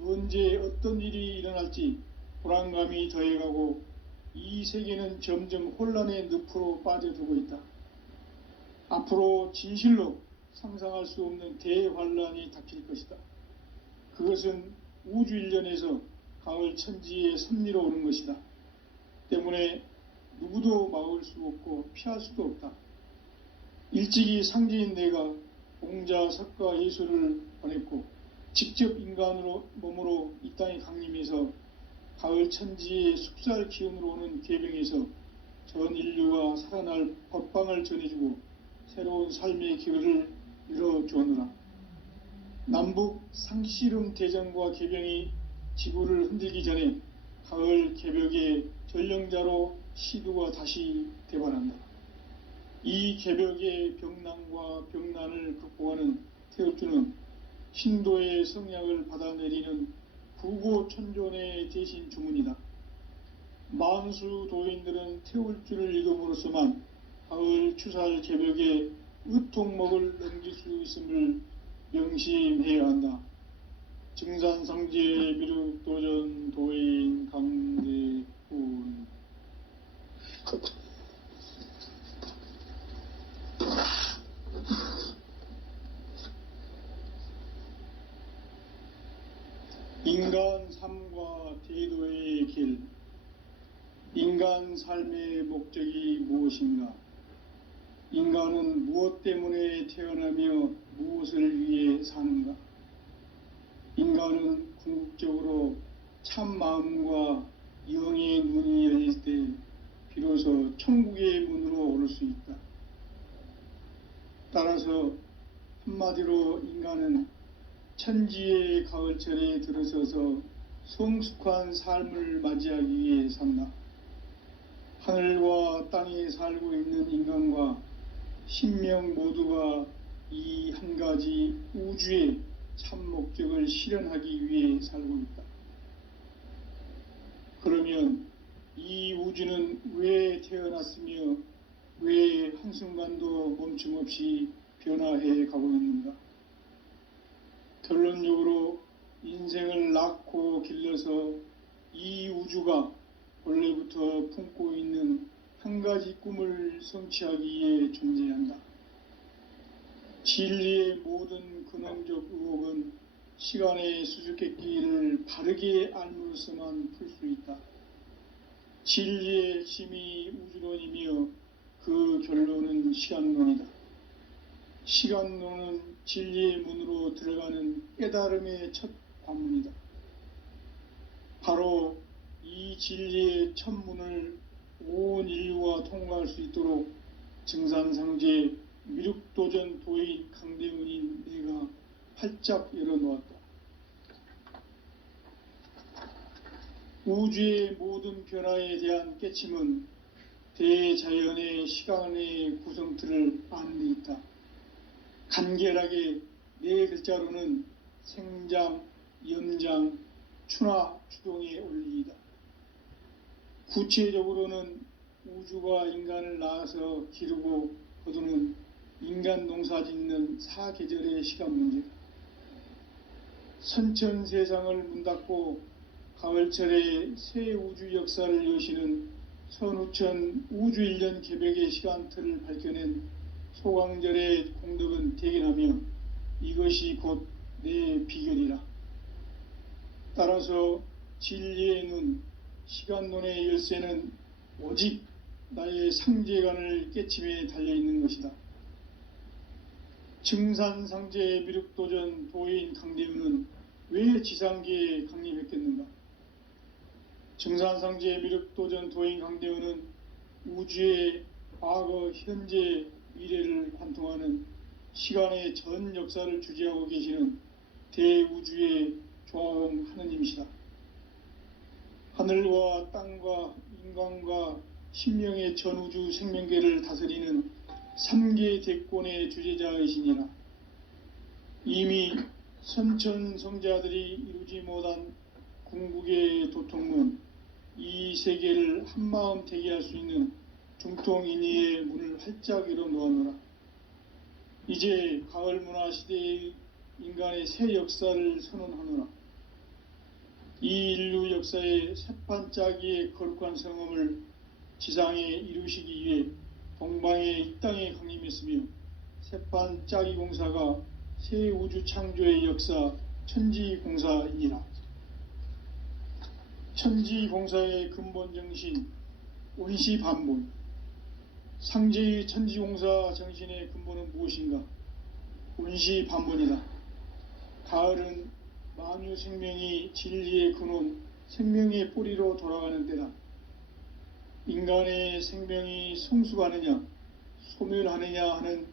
언제 어떤 일이 일어날지 불안감이 더해가고 이 세계는 점점 혼란의 늪으로 빠져들고 있다. 앞으로 진실로 상상할 수 없는 대환란이 닥칠 것이다. 그것은 우주 일련에서 가을 천지의 섭리로 오는 것이다. 때문에 누구도 막을 수 없고 피할 수도 없다. 일찍이 상제인 내가 공자, 석가, 예수를 보냈고 직접 인간으로 몸으로 이 땅에 강림해서 가을 천지의 숙살 기운으로 오는 계병에서 전 인류가 살아날 법방을 전해주고 새로운 삶의 기회를 열어주었노라. 남북 상씨름 대전과 계병이 지구를 흔들기 전에 가을 개벽의 전령자로 시두가 다시 대발한다. 이 개벽의 병난과 병난을 극복하는 태엽주는 신도의 성약을 받아내리는 부고천존의 대신 주문이다. 만수 도인들은 태울주를 읽음으로써만 가을 추살 개벽의 의통목을 넘길 수 있음을 명심해야 한다. 증산상제 미륵도전 도인 강대훈. 인간 삶과 대도의 길. 인간 삶의 목적이 무엇인가? 인간은 무엇 때문에 태어나며 무엇을 위해 사는가? 인간은 궁극적으로 참 마음과 영의 눈이 열릴 때 비로소 천국의 문으로 오를 수 있다. 따라서 한마디로 인간은 천지의 가을철에 들어서서 성숙한 삶을 맞이하기 위해 산다. 하늘과 땅에 살고 있는 인간과 신명 모두가 이 한 가지 우주의 참 목적을 실현하기 위해 살고 있다. 그러면 이 우주는 왜 태어났으며 왜 한순간도 멈춤없이 변화해 가고 있는가? 결론적으로 인생을 낳고 길러서 이 우주가 원래부터 품고 있는 한 가지 꿈을 성취하기 위해 존재한다. 진리의 모든 근원적 의혹은 시간의 수수께끼를 바르게 알므로서만 풀 수 있다. 진리의 핵심이 우주론이며 그 결론은 시간론이다. 시간론은 진리의 문으로 들어가는 깨달음의 첫 관문이다. 바로 이 진리의 첫 문을 온 인류가 통과할 수 있도록 증산상제 미륵도전 도인 강대훈인 내가 활짝 열어놓았다. 우주의 모든 변화에 대한 깨침은 대자연의 시간의 구성틀을 아는 데 있다. 간결하게 네 글자로는 생장, 연장, 추나 추동에 올리이다. 구체적으로는 우주가 인간을 낳아서 기르고 거두는 인간 농사 짓는 사계절의 시간 문제, 선천 세상을 문 닫고 가을철에 새 우주 역사를 여시는 선우천 우주 1년 개벽의 시간틀을 밝혀낸 소강절의 공덕은 대견하며 이것이 곧 내 비결이라. 따라서 진리의 눈, 시간론의 열쇠는 오직 나의 상제관을 깨침에 달려있는 것이다. 증산상제 미륵도전 도인 강대우는 왜 지상계에 강림했겠는가? 증산상제 미륵도전 도인 강대우는 우주의 과거, 현재, 미래를 관통하는 시간의 전 역사를 주재하고 계시는 대우주의 조화음 하느님이시다. 하늘과 땅과 인간과 신명의 전우주 생명계를 다스리는 3계 대권의 주재자이시니라. 이미 선천성자들이 이루지 못한 궁극의 도통문, 이 세계를 한마음 대기할 수 있는 중통인의의 문을 활짝 열어 놓았노라. 이제 가을 문화 시대의 인간의 새 역사를 선언하노라. 이 인류 역사의 새판짜기의 거룩한 성음을 지상에 이루시기 위해 동방의 이 땅에 강림했으며 새판짜기 공사가 새 우주 창조의 역사 천지공사이니라. 천지공사의 근본 정신 온시반본, 상제의 천지공사 정신의 근본은 무엇인가? 온시반본이다. 가을은 만유 생명이 진리의 근원, 생명의 뿌리로 돌아가는 때다. 인간의 생명이 성숙하느냐, 소멸하느냐 하는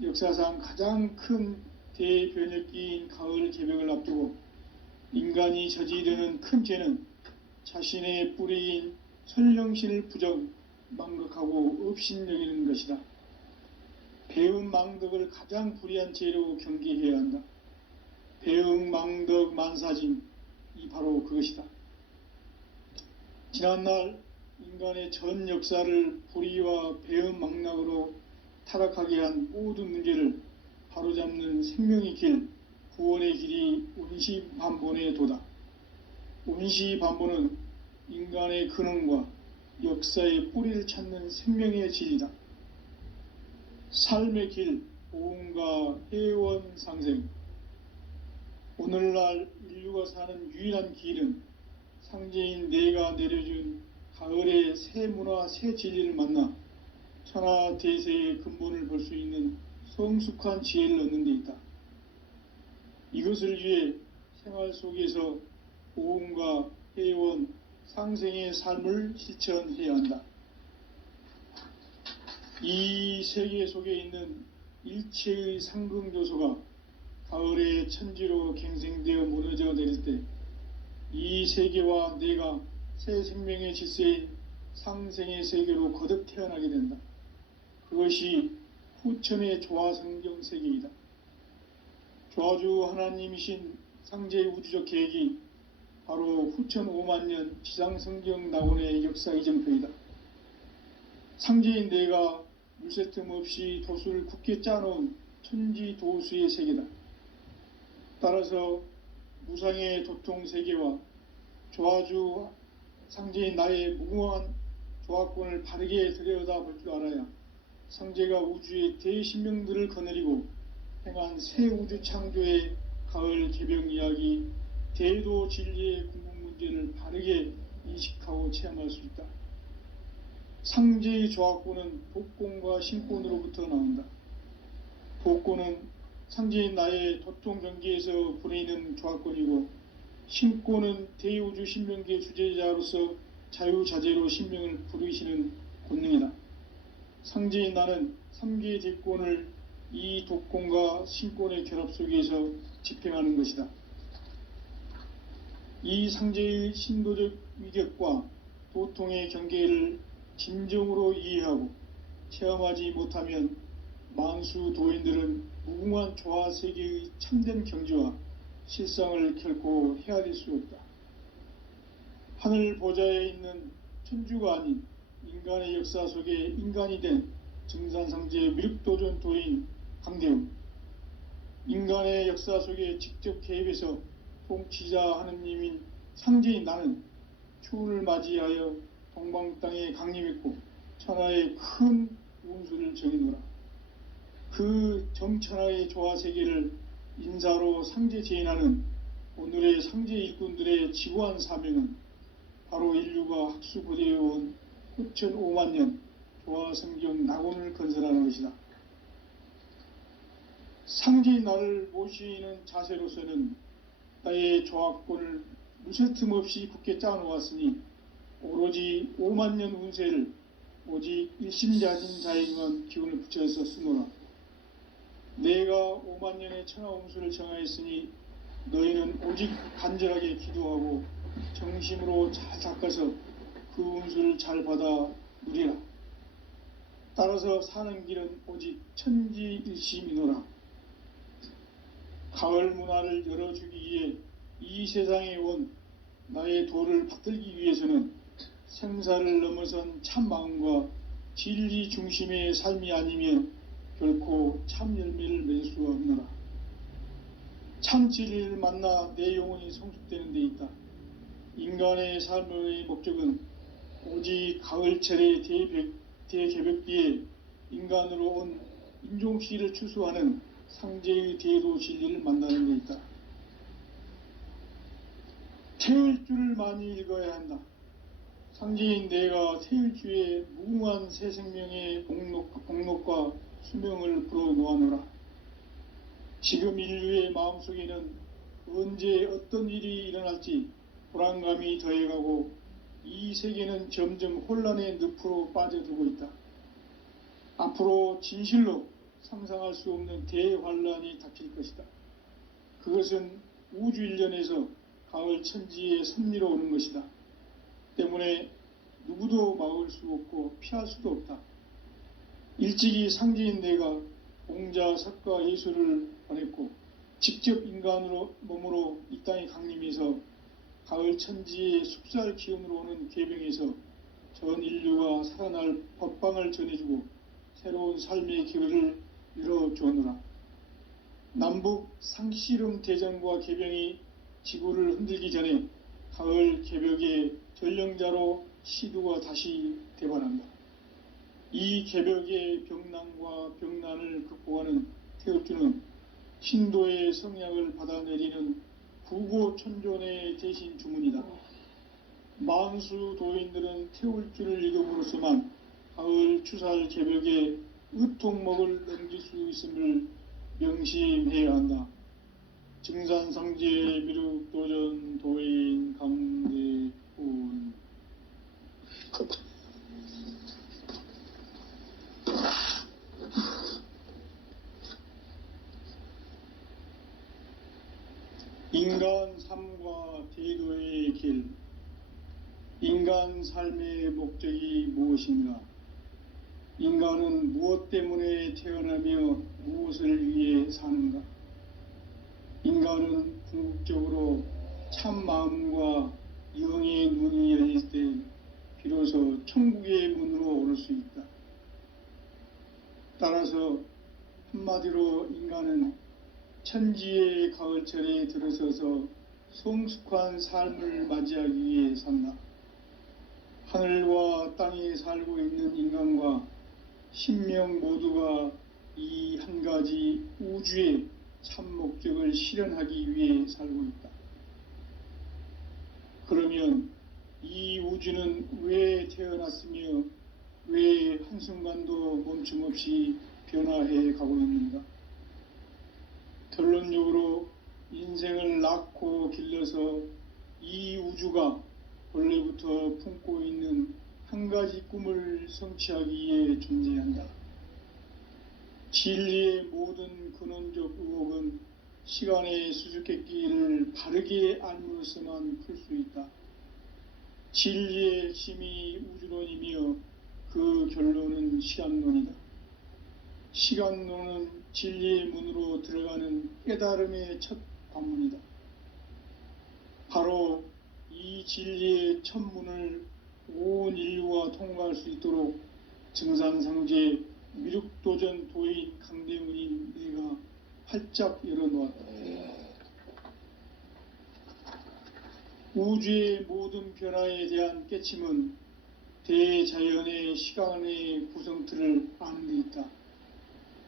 역사상 가장 큰 대변혁기인 가을 개벽을 앞두고 인간이 저지르는 큰 죄는 자신의 뿌리인 설령신을 망각하고 업신여기는 것이다. 배음 망덕을 가장 불의한 죄로 경계해야 한다. 배음 망덕 만사짐, 이 바로 그것이다. 지난날 인간의 전 역사를 불의와 배음 망락으로 타락하게 한 모든 문제를 바로잡는 생명의 길, 구원의 길이 온시반본의 도다. 온시반본은 인간의 근원과 역사의 뿌리를 찾는 생명의 진리다. 삶의 길, 보응과 회원 상생. 오늘날 인류가 사는 유일한 길은 상제인 내가 내려준 가을의 새 문화, 새 진리를 만나 천하 대세의 근본을 볼 수 있는 성숙한 지혜를 얻는 데 있다. 이것을 위해 생활 속에서 보응과 회원, 상생의 삶을 실천해야 한다. 이 세계 속에 있는 일체의 상금 요소가 가을의 천지로 갱생되어 무너져 내릴 때 이 세계와 내가 새 생명의 질서인 상생의 세계로 거듭 태어나게 된다. 그것이 후천의 조화성경 세계이다. 조화주 하나님이신 상제의 우주적 계획이 바로 후천 5만년 지상성경 낙원의 역사 이정표이다. 상제인 내가 물새 틈 없이 도수를 굳게 짜놓은 천지 도수의 세계다. 따라서 무상의 도통 세계와 조화주 상제인 나의 무궁한 조화권을 바르게 들여다볼 줄 알아야 상제가 우주의 대신명들을 거느리고 행한 새 우주 창조의 가을 개벽 이야기, 대도 진리의 궁극 문제를 바르게 인식하고 체험할 수 있다. 상제의 조화권은 복권과 신권으로부터 나온다. 복권은 상제인 나의 도통 경계에서 보내는 조화권이고, 신권은 대우주 신명계 주제자로서 자유자재로 신명을 부르시는 권능이다. 상제인 나는 3계 대권을 이 독권과 신권의 결합 속에서 집행하는 것이다. 이 상제의 신도적 위격과 도통의 경계를 진정으로 이해하고 체험하지 못하면 만수 도인들은 무궁한 조화 세계의 참된 경지와 실상을 결코 헤아릴 수 없다. 하늘 보좌에 있는 천주가 아닌 인간의 역사 속에 인간이 된 증산상제 미륵도전 도인 강대웅, 인간의 역사 속에 직접 개입해서 통치자 하느님인 상제인 나는 추운을 맞이하여 동방 땅에 강림했고 천하의 큰 운수를 정해노라. 그 정천하의 조화세계를 인사로 상제 제인하는 오늘의 상제 일꾼들의 지고한 사명은 바로 인류가 학수고대해온 후천 5만 년 조화성경 낙원을 건설하는 것이다. 상제인 나를 모시는 자세로서는 나의 조합권을 무쇠틈 없이 굳게 짜놓았으니 오로지 5만 년 운세를 오직 일심자진 자에게만 기운을 붙여서 쓰노라. 내가 5만 년의 천하 운수를 정하였으니 너희는 오직 간절하게 기도하고 정심으로 잘 닦아서 그 운수를 잘 받아 누리라. 따라서 사는 길은 오직 천지일심이노라. 가을 문화를 열어주기 위해 이 세상에 온 나의 도를 받들기 위해서는 생사를 넘어선 참 마음과 진리 중심의 삶이 아니면 결코 참 열매를 맺을 수가 없노라. 참 진리를 만나 내 영혼이 성숙되는 데 있다. 인간의 삶의 목적은 오직 가을철의 대개벽기에 인간으로 온 인종시를 추수하는 상제의 대도 진리를 만나는 데 있다. 태일주를 많이 읽어야 한다. 상제인 내가 태일주의 무궁한 새 생명의 공록과 수명을 불어놓아노라. 지금 인류의 마음속에는 언제 어떤 일이 일어날지 불안감이 더해가고 이 세계는 점점 혼란의 늪으로 빠져들고 있다. 앞으로 진실로 상상할 수 없는 대환란이 닥칠 것이다. 그것은 우주 일련에서 가을 천지의 섭리로 오는 것이다. 때문에 누구도 막을 수 없고 피할 수도 없다. 일찍이 상제인 내가 공자, 석가, 예수를 보냈고 직접 인간으로 몸으로 이 땅에 강림해서 가을 천지의 숲살 기운으로 오는 계병에서 전 인류가 살아날 법방을 전해주고 새로운 삶의 기회를 열어주었노라. 남북 상씨름 대전과 계병이 지구를 흔들기 전에 가을 개벽의 전령자로 시두가 다시 대발한다. 이 개벽의 병난과 병난을 극복하는 태엽주는 신도의 성약을 받아내리는 구고천존의 대신 주문이다. 만수 도인들은 태울주를 읽음으로써만 가을 추살 개벽의 의통목을 넘길 수 있음을 명심해야 한다. 증산상제 미륵도전 도인 강대훈. 인간 삶과 대도의 길. 인간 삶의 목적이 무엇인가? 인간은 무엇 때문에 태어나며 무엇을 위해 사는가? 인간은 궁극적으로 참 마음과 영의 눈이 열릴 때 비로소 천국의 문으로 오를 수 있다. 따라서 한마디로 인간은 천지의 가을철에 들어서서 성숙한 삶을 맞이하기 위해 산다. 하늘과 땅에 살고 있는 인간과 신명 모두가 이 한 가지 우주의 참 목적을 실현하기 위해 살고 있다. 그러면 이 우주는 왜 태어났으며 왜 한순간도 멈춤 없이 변화해 가고 있는가? 결론적으로 인생을 낳고 길러서 이 우주가 원래부터 품고 있는 한 가지 꿈을 성취하기 위해 존재한다. 진리의 모든 근원적 의혹은 시간의 수수께끼를 바르게 알므로서만 풀 수 있다. 진리의 핵심이 우주론이며 그 결론은 시간론이다. 시간론은 진리의 문으로 들어가는 깨달음의 첫 관문이다. 바로 이 진리의 천문을 온 인류가 통과할 수 있도록 증산상제 미륵도전 도인 강대훈이 내가 활짝 열어놓았다. 우주의 모든 변화에 대한 깨침은 대자연의 시간의 구성틀을 아는 데 있다.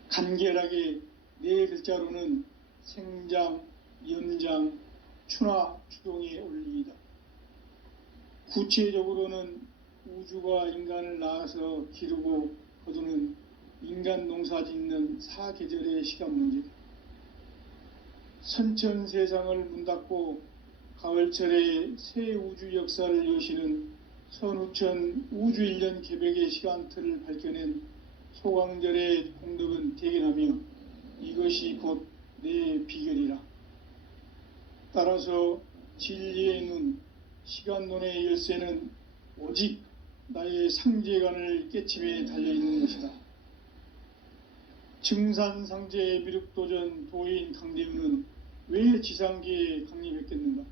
간결하게 네 글자로는 생장, 연장, 추나 추동의 원리이다. 구체적으로는 우주가 인간을 낳아서 기르고 거두는 인간 농사 짓는 사계절의 시간 문제다. 선천 세상을 문닫고 가을철에 새 우주 역사를 여시는 선우천 우주 1년 개백의 시간틀을 밝혀낸 소강절의 공덕은 대견하며 이것이 곧 내 비결이라. 따라서 진리의 눈, 시간론의 열쇠는 오직 나의 상제관을 깨침에 달려있는 것이다. 증산상제 미륵도전 도인 강대훈은 왜 지상계에 강림했겠는가?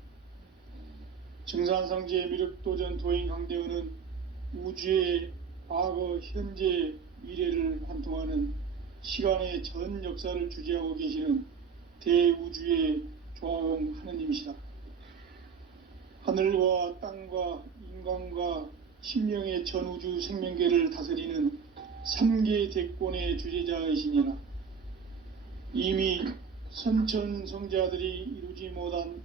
증산상제 미륵도전 도인 강대훈은 우주의 과거, 현재, 미래를 관통하는 시간의 전 역사를 주재하고 계시는 대우주의 조화음 하느님이시다. 하늘과 땅과 인간과 신령의 전우주 생명계를 다스리는 3계 대권의 주재자이시니라. 이미 선천성자들이 이루지 못한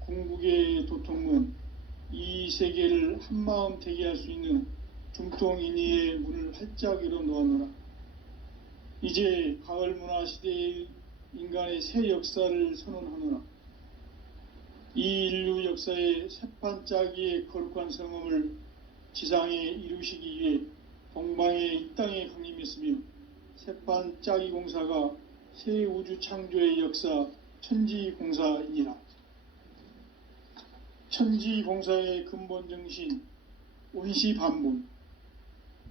궁극의 도통은 이 세계를 한마음 되게 할 수 있는 중통인의의 문을 활짝 열어놓았노라. 이제 가을 문화 시대의 인간의 새 역사를 선언하노라. 이 인류 역사의 새판짜기의 거룩한 성음을 지상에 이루시기 위해 동방의 이 땅에 강림했으며 새판짜기 공사가 새 우주 창조의 역사 천지공사이니라. 천지공사의 근본 정신 온시반본.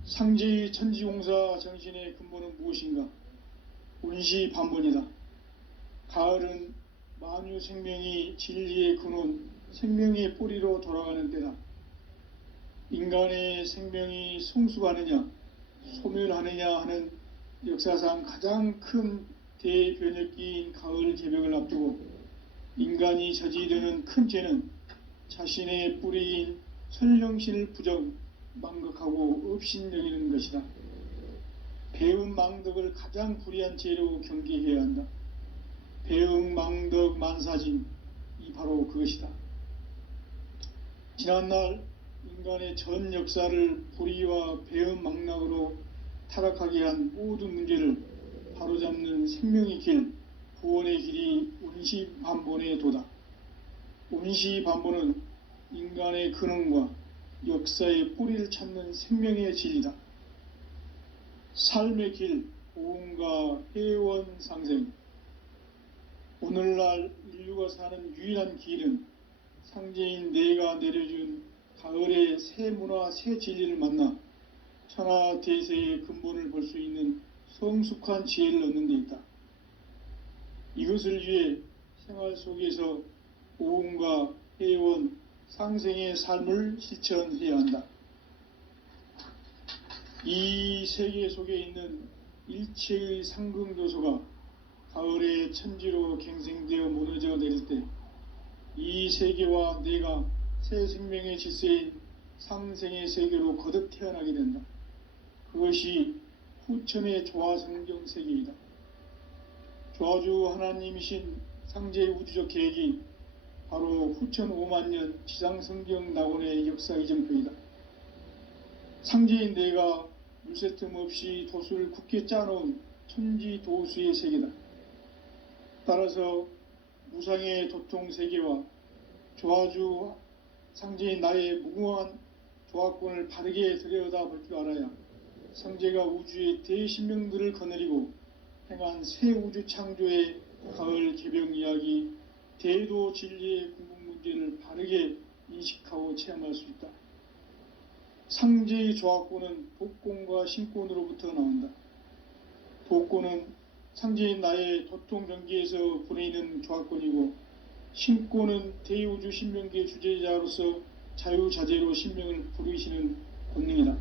상제의 천지공사 정신의 근본은 무엇인가? 온시반본이다. 가을은 만유 생명이 진리의 근원, 생명의 뿌리로 돌아가는 때다. 인간의 생명이 성숙하느냐, 소멸하느냐 하는 역사상 가장 큰 대변혁기인 가을 개벽을 앞두고 인간이 저지르는 큰 죄는 자신의 뿌리인 설령신을 부정, 망극하고 업신여기는 것이다. 배음 망덕을 가장 불의한 죄로 경계해야 한다. 배음 망덕 만사짐, 이 바로 그것이다. 지난날 인간의 전 역사를 불의와 배음 망락으로 타락하게 한 모든 문제를 바로잡는 생명의 길, 구원의 길이 온시반본의 도다. 온시반본은 인간의 근원과 역사의 뿌리를 찾는 생명의 진리다. 삶의 길, 고음과 회원 상생. 오늘날 인류가 사는 유일한 길은 상제인 내가 내려준 가을의 새 문화, 새 진리를 만나 천하 대세의 근본을 볼 수 있는 성숙한 지혜를 얻는 데 있다. 이것을 위해 생활 속에서 고음과 회원, 상생의 삶을 실천해야 한다. 이 세계 속에 있는 일체의 상승교소가 가을의 천지로 갱생되어 무너져 내릴 때 이 세계와 내가 새 생명의 질서인 상생의 세계로 거듭 태어나게 된다. 그것이 후천의 조화성경 세계이다. 조화주 하나님이신 상제의 우주적 계획이 바로 후천 5만년 지상성경 낙원의 역사 이정표이다. 상제인 내가 물새 틈 없이 도수를 굳게 짜놓은 천지도수의 세계다. 따라서 무상의 도통 세계와 조화주 상제인 나의 무궁한 조화권을 바르게 들여다볼 줄 알아야 상제가 우주의 대신명들을 거느리고 행한 새 우주 창조의 가을 개병 이야기, 대도 진리의 궁극 문제를 바르게 인식하고 체험할 수 있다. 상제의 조화권은 복권과 신권으로부터 나온다. 복권은 상제인 나의 도통 경계에서 보내는 조화권이고 신고는 대우주 신명기의 주제자로서 자유자재로 신명을 부르시는 본능이다.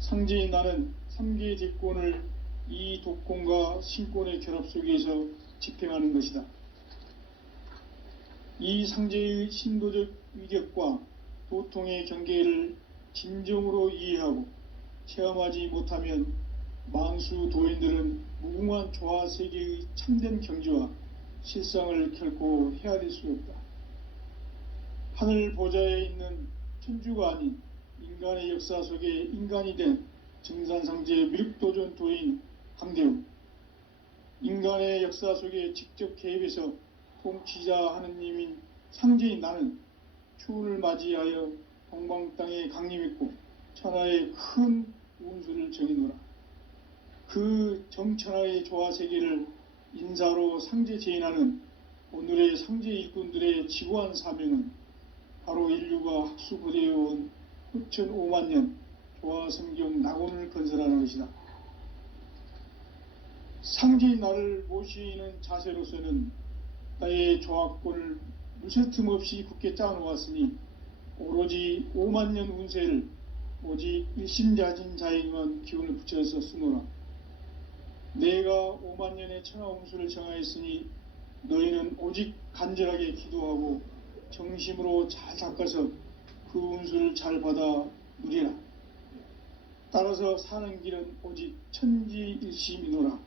상제인 나는 3개의 대권을 이 독권과 신권의 결합 속에서 집행하는 것이다. 이 상제의 신도적 위격과 도통의 경계를 진정으로 이해하고 체험하지 못하면 만수 도인들은 무궁한 조화 세계의 참된 경지와 실상을 결코 헤아릴 수 없다. 하늘 보좌에 있는 천주가 아닌 인간의 역사 속에 인간이 된 증산상제 미륵도전 도인 강대우, 인간의 역사 속에 직접 개입해서 통치자 하느님인 상제인 나는 추운을 맞이하여 동방 땅에 강림했고 천하의 큰 운수를 정해노라. 그 정천하의 조화세계를 인사로 상제 제인하는 오늘의 상제 일꾼들의 지고한 사명은 바로 인류가 학수고대해온 후천 5만 년 조화성경 낙원을 건설하는 것이다. 상제인 나를 모시는 자세로서는 나의 조합권을 무쇠 틈 없이 굳게 짜놓았으니 오로지 5만 년 운세를 오직 일심자진 자에게만 기운을 붙여서 쓰노라. 내가 5만 년의 천하 운수를 정하였으니 너희는 오직 간절하게 기도하고 정심으로 잘 닦아서 그 운수를 잘 받아 누리라. 따라서 사는 길은 오직 천지일심이노라.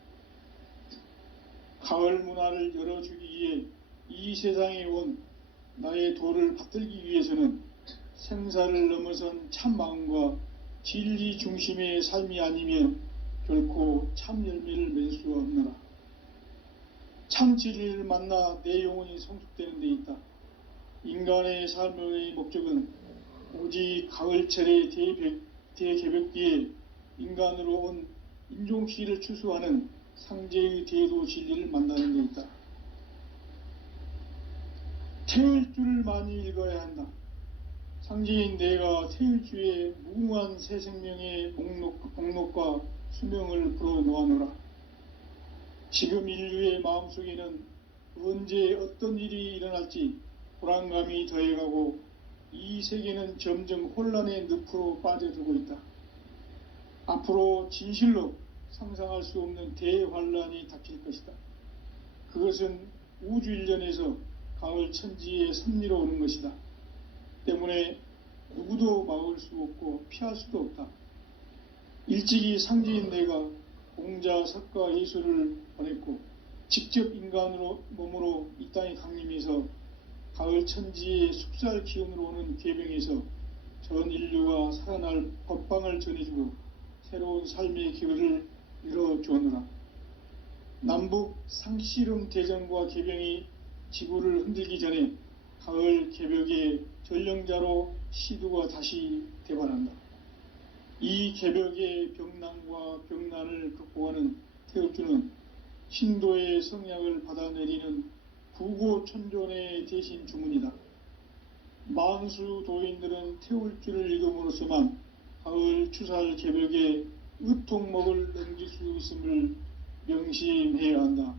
가을 문화를 열어주기 위해 이 세상에 온 나의 도를 받들기 위해서는 생사를 넘어선 참마음과 진리 중심의 삶이 아니면 결코 참 열매를 맺을 수 없노라. 참 진리를 만나 내 영혼이 성숙되는 데 있다. 인간의 삶의 목적은 오직 가을철의 대개벽 뒤에 인간으로 온 인종시를 추수하는 상제의 대도 진리를 만나는 데 있다. 태일주를 많이 읽어야 한다. 상제인 내가 태일주의 무궁한 새 생명의 목록과 수명을 불어놓아노라. 지금 인류의 마음속에는 언제 어떤 일이 일어날지 불안감이 더해가고 이 세계는 점점 혼란의 늪으로 빠져들고 있다. 앞으로 진실로 상상할 수 없는 대환란이 닥칠 것이다. 그것은 우주 일련에서 가을 천지의 섭리로 오는 것이다. 때문에 누구도 막을 수 없고 피할 수도 없다. 일찍이 상제인 내가 공자, 석가, 예수를 보냈고 직접 인간으로 몸으로 이 땅에 강림해서 가을 천지의 숙살 기운으로 오는 계병에서 전 인류가 살아날 법방을 전해주고 새로운 삶의 기회를 열어주었노라. 남북 상씨름 대전과 계병이 지구를 흔들기 전에 가을 개벽의 전령자로 시두가 다시 대발한다. 이 개벽의 병난과 병난을 극복하는 태울주는 신도의 성약을 받아내리는 구고천존의 대신 주문이다. 만수 도인들은 태울주를 읽음으로써만 가을 추살 개벽의 의통목을 넘길 수 있음을 명심해야 한다.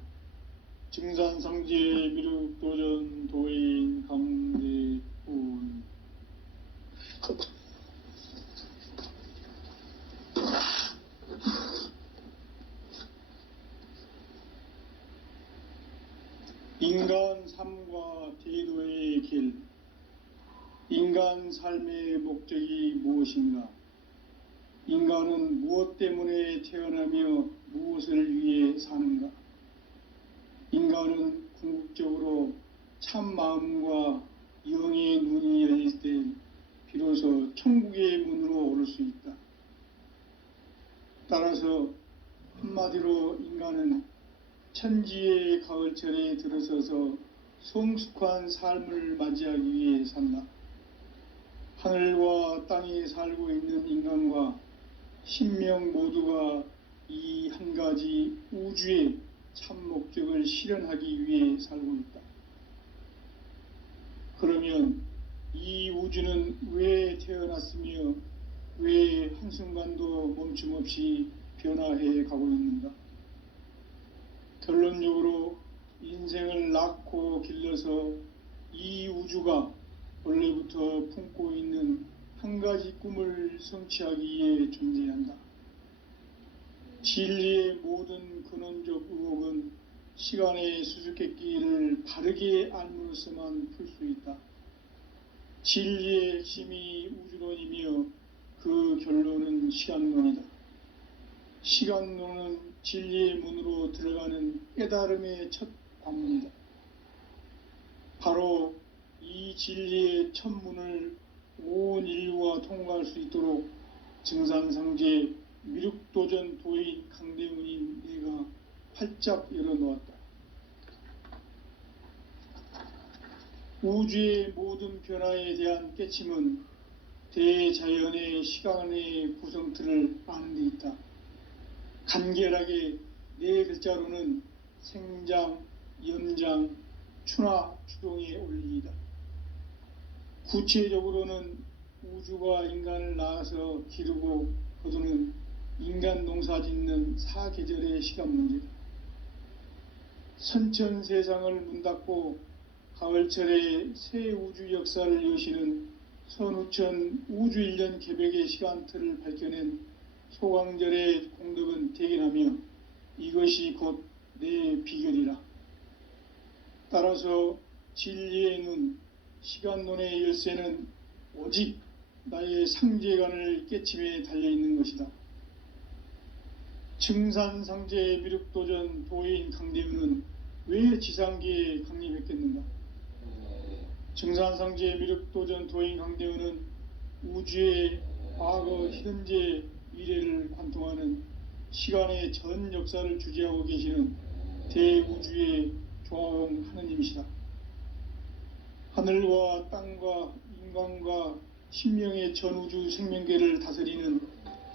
증산상제 미륵도전 도인 강대훈. 인간 삶과 대도의 길. 인간 삶의 목적이 무엇인가? 인간은 무엇 때문에 태어나며 무엇을 위해 사는가? 인간은 궁극적으로 참 마음과 영의 눈이 열릴 때 비로소 천국의 문으로 오를 수 있다. 따라서 한마디로 인간은 천지의 가을철에 들어서서 성숙한 삶을 맞이하기 위해 산다. 하늘과 땅에 살고 있는 인간과 신명 모두가 이 한 가지 우주의 참 목적을 실현하기 위해 살고 있다. 그러면 이 우주는 왜 태어났으며 왜 한순간도 멈춤 없이 변화해 가고 있는가? 결론적으로 인생을 낳고 길러서 이 우주가 원래부터 품고 있는 한 가지 꿈을 성취하기 위해 존재한다. 진리의 모든 근원적 의혹은 시간의 수수께끼를 바르게 알므로써만 풀 수 있다. 진리의 핵심이 우주론이며 그 결론은 시간론이다. 시간론은 진리의 문으로 들어가는 깨달음의 첫 관문이다. 바로 이 진리의 첫 문을 온 인류가 통과할 수 있도록 증산상제 미륵도전 도인 강대훈인 내가 활짝 열어놓았다. 우주의 모든 변화에 대한 깨침은 대자연의 시간의 구성틀을 아는 데 있다. 간결하게 네 글자로는 생장, 연장, 추나 추동의 원리이다. 구체적으로는 우주가 인간을 낳아서 기르고 거두는 인간 농사 짓는 사계절의 시간 문제다. 선천 세상을 문 닫고 가을철에 새 우주 역사를 여시는 선우천 우주 1년 개백의 시간틀을 밝혀낸 소강절의 공덕은 대견하며 이것이 곧 내 비결이라. 따라서 진리의 눈, 시간론의 열쇠는 오직 나의 상제관을 깨침에 달려있는 것이다. 증산상제 미륵도전 도인 강대훈은 왜 지상계에 강림했겠는가? 증산상제 미륵도전 도인 강대훈은 우주의 과거, 현재, 미래를 관통하는 시간의 전 역사를 주재하고 계시는 대우주의 조화원 하느님이시다. 하늘과 땅과 인간과 신명의 전우주 생명계를 다스리는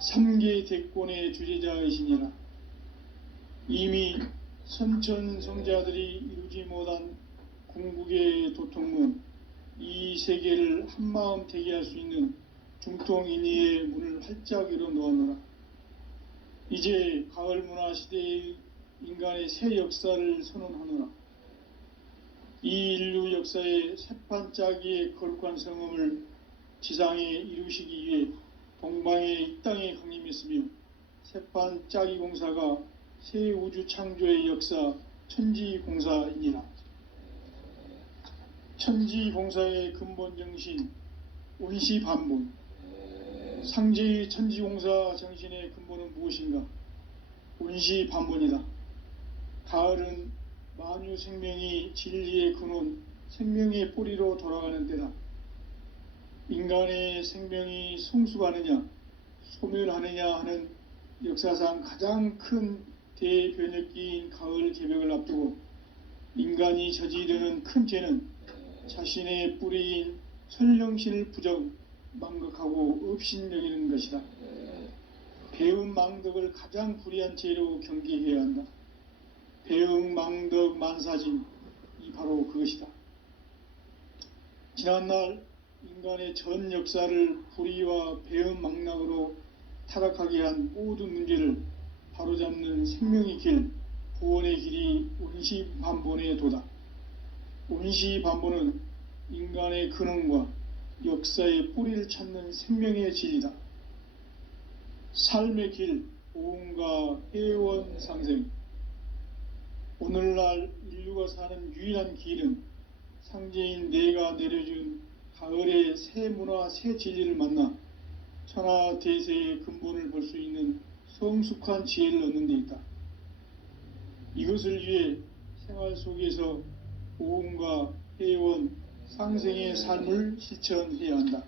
3계 대권의 주재자이시니라. 이미 선천성자들이 이루지 못한 궁극의 도통문, 이 세계를 한마음 되게 할 수 있는 중통인의의 문을 활짝 열어놓았노라. 이제 가을 문화 시대의 인간의 새 역사를 선언하노라. 이 인류 역사의 새판짜기의 거룩한 성음을 지상에 이루시기 위해 동방의 이 땅에 강림했으며 새판짜기 공사가 새 우주 창조의 역사 천지공사이니라. 천지공사의 근본 정신 온시반본, 상제의 천지공사 정신의 근본은 무엇인가? 온시반본이다. 가을은 만유 생명이 진리의 근원, 생명의 뿌리로 돌아가는 때다. 인간의 생명이 성숙하느냐, 소멸하느냐 하는 역사상 가장 큰 대변혁기인 가을 개벽을 앞두고 인간이 저지르는 큰 죄는 자신의 뿌리인 선령신을 부정, 망각하고 업신여기는 것이다. 배움 망덕을 가장 불의한 죄로 경계해야 한다. 배움 망덕 만사짐이 바로 그것이다. 지난날 인간의 전 역사를 불의와 배움 망락으로 타락하게 한 모든 문제를 바로잡는 생명의 길, 구원의 길이 온시반본의 도다. 온시반본은 인간의 근원과 역사의 뿌리를 찾는 생명의 진리다. 삶의 길, 보험과 회원 상생. 오늘날 인류가 사는 유일한 길은 상제인 내가 내려준 가을의 새 문화, 새 진리를 만나 천하대세의 근본을 볼 수 있는 성숙한 지혜를 얻는 데 있다. 이것을 위해 생활 속에서 보험과 회원, 상생의 삶을 실천해야 한다.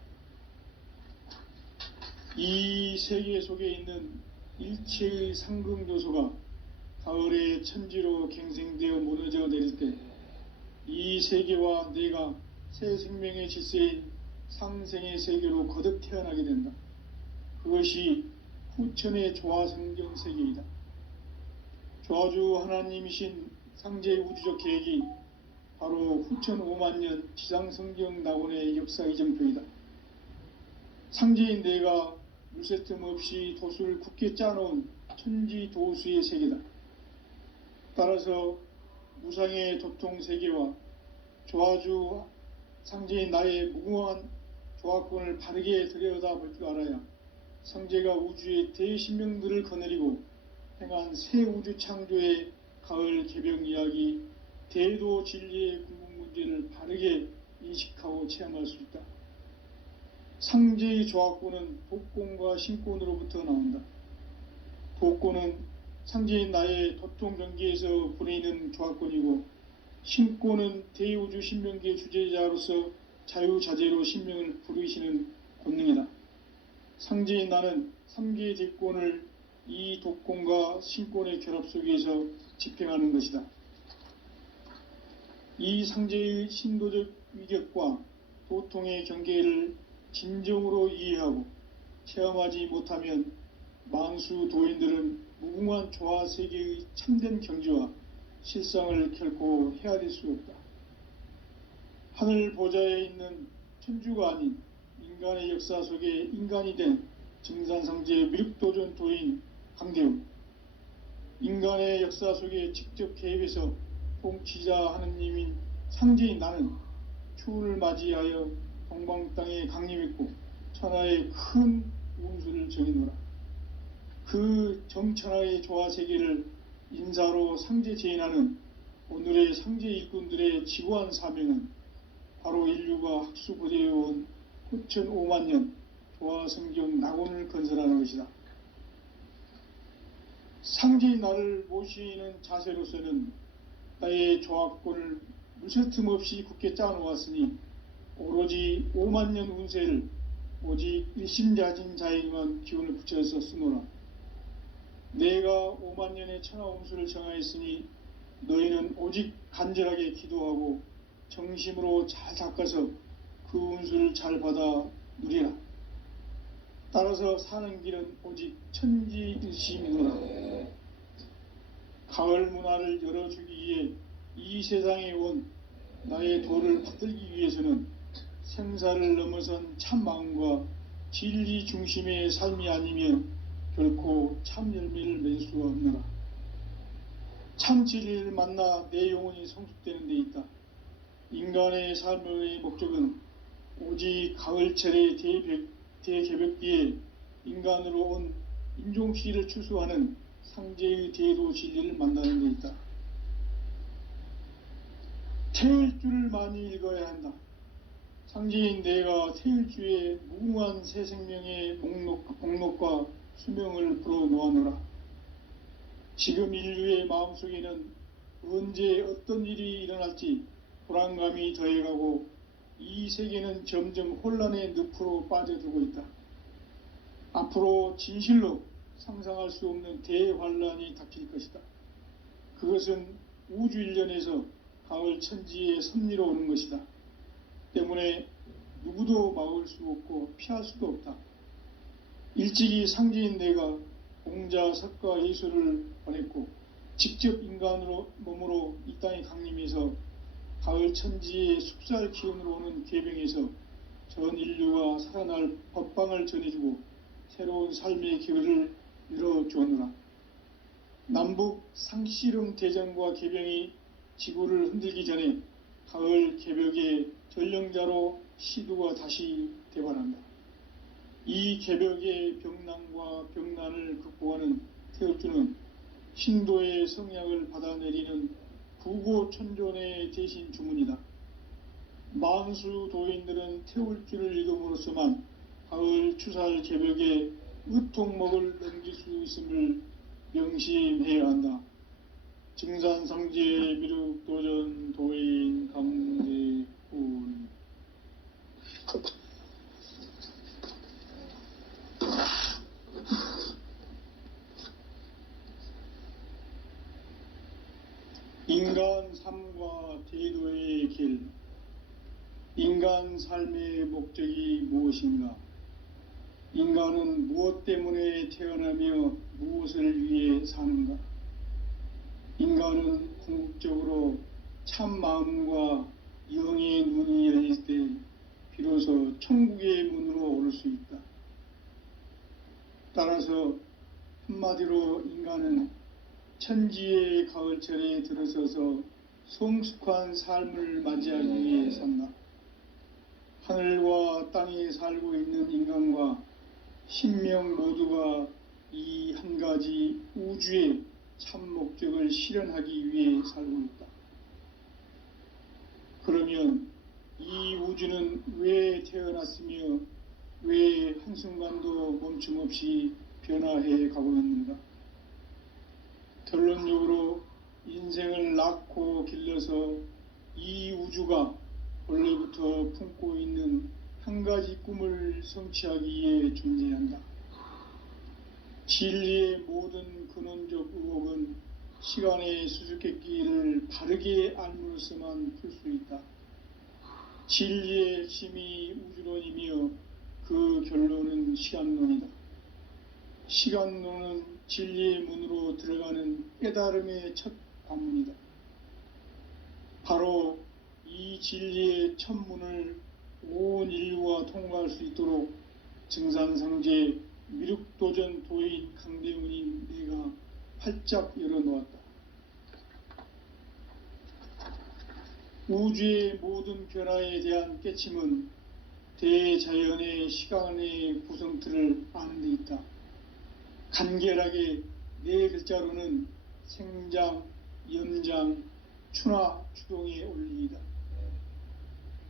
이 세계 속에 있는 일체의 상금 요소가 가을의 천지로 갱생되어 무너져 내릴 때 이 세계와 내가 새 생명의 질서인 상생의 세계로 거듭 태어나게 된다. 그것이 후천의 조화성경 세계이다. 조화주 하나님이신 상제의 우주적 계획이 바로 후천 5만년 지상성경 낙원의 역사 이정표이다. 상제인 내가 물새 틈 없이 도수를 굳게 짜놓은 천지도수의 세계다. 따라서 무상의 도통 세계와 조화주 상제인 나의 무궁한 조합권을 바르게 들여다볼 줄 알아야 상제가 우주의 대신명들을 거느리고 행한 새 우주 창조의 가을 개벽 이야기, 대도 진리의 궁극 문제를 바르게 인식하고 체험할 수 있다. 상제의 조합권은 독권과 신권으로부터 나온다. 독권은 상제인 나의 도통 경계에서 보내는 조합권이고, 신권은 대우주 신명기의 주제자로서 자유자재로 신명을 부르시는 권능이다. 상제인 나는 3개의 대권을 이 독권과 신권의 결합 속에서 집행하는 것이다. 이 상제의 신도적 위격과 도통의 경계를 진정으로 이해하고 체험하지 못하면 만수 도인들은 무궁한 조화 세계의 참된 경지와 실상을 결코 헤아릴 수 없다. 하늘 보좌에 있는 천주가 아닌 인간의 역사 속에 인간이 된 증산상제 미륵도전 도인 강대웅, 인간의 역사 속에 직접 개입해서 통치자 하느님인 상제인 나는 추운을 맞이하여 동방 땅에 강림했고 천하의 큰 운수를 정해노라. 그 정천하의 조화 세계를 인사로 상제 제인하는 오늘의 상제 일꾼들의 지고한 사명은 바로 인류가 학수고대해온 9,500만 년 조화 성경 낙원을 건설하는 것이다. 상제인 나를 모시는 자세로서는 나의 조합권을 무쇠틈 없이 굳게 짜놓았으니 오로지 5만 년 운세를 오직 일심자진 자에게만 기운을 붙여서 쓰노라. 내가 5만 년의 천하 운수를 정하였으니 너희는 오직 간절하게 기도하고 정심으로 잘 닦아서 그 운수를 잘 받아 누리라. 따라서 사는 길은 오직 천지일심이노라. 가을 문화를 열어주기 위해 이 세상에 온 나의 도를 받들기 위해서는 생사를 넘어선 참 마음과 진리 중심의 삶이 아니면 결코 참 열매를 맺을 수가 없노라. 참 진리를 만나 내 영혼이 성숙되는 데 있다. 인간의 삶의 목적은 오직 가을철의 대개벽기에 인간으로 온 인종시를 추수하는 상제의 대도 진리를 만나는 데 있다. 태일주를 많이 읽어야 한다. 상제인 내가 태일주의 무궁한 새 생명의 목록과 수명을 불어놓아노라. 지금 인류의 마음속에는 언제 어떤 일이 일어날지 불안감이 더해가고 이 세계는 점점 혼란의 늪으로 빠져들고 있다. 앞으로 진실로 상상할 수 없는 대환란이 닥칠 것이다. 그것은 우주 일련에서 가을 천지의 섭리로 오는 것이다. 때문에 누구도 막을 수 없고 피할 수도 없다. 일찍이 상제인 내가 공자, 석가, 예수를 보냈고 직접 인간으로 몸으로 이 땅에 강림해서 가을 천지의 숲살 기운으로 오는 계병에서 전 인류가 살아날 법방을 전해주고 새로운 삶의 기회를 열어주었노라. 남북 상씨름 대전과 계병이 지구를 흔들기 전에 가을 개벽의 전령자로 시두가 다시 대관한다. 이 개벽의 병난과 병난을 극복하는 태울주는 신도의 성약을 받아내리는 부고천존의 대신 주문이다. 만수 도인들은 태울주를 읽음으로써만 가을 추살 개벽의 의통목을 넘길 수 있음을 명심해야 한다. 증산상제 미륵도전 도인 강대훈. 인간 삶과 대도의 길. 인간 삶의 목적이 무엇인가? 인간은 무엇 때문에 태어나며 무엇을 위해 사는가? 인간은 궁극적으로 참 마음과 영의 눈이 열릴 때 비로소 천국의 문으로 오를 수 있다. 따라서 한마디로 인간은 천지의 가을철에 들어서서 성숙한 삶을 맞이하기 위해 산다. 하늘과 땅에 살고 있는 인간과 신명 모두가 이 한 가지 우주의 참 목적을 실현하기 위해 살고 있다. 그러면 이 우주는 왜 태어났으며 왜 한순간도 멈춤 없이 변화해 가고 있는가? 결론적으로 인생을 낳고 길러서 이 우주가 원래부터 품고 있는 한 가지 꿈을 성취하기 위해 존재한다. 진리의 모든 근원적 의혹은 시간의 수수께끼를 바르게 알므로써만 풀 수 있다. 진리의 핵심이 우주론이며 그 결론은 시간론이다. 시간론은 진리의 문으로 들어가는 깨달음의 첫 관문이다. 바로 이 진리의 첫 문을 온 인류가 통과할 수 있도록 증산상제 미륵도전 도인 강대문인 내가 활짝 열어놓았다. 우주의 모든 변화에 대한 깨침은 대자연의 시간의 구성틀을 아는 데 있다. 간결하게 네 글자로는 생장, 연장, 추나 추동의 원리이다.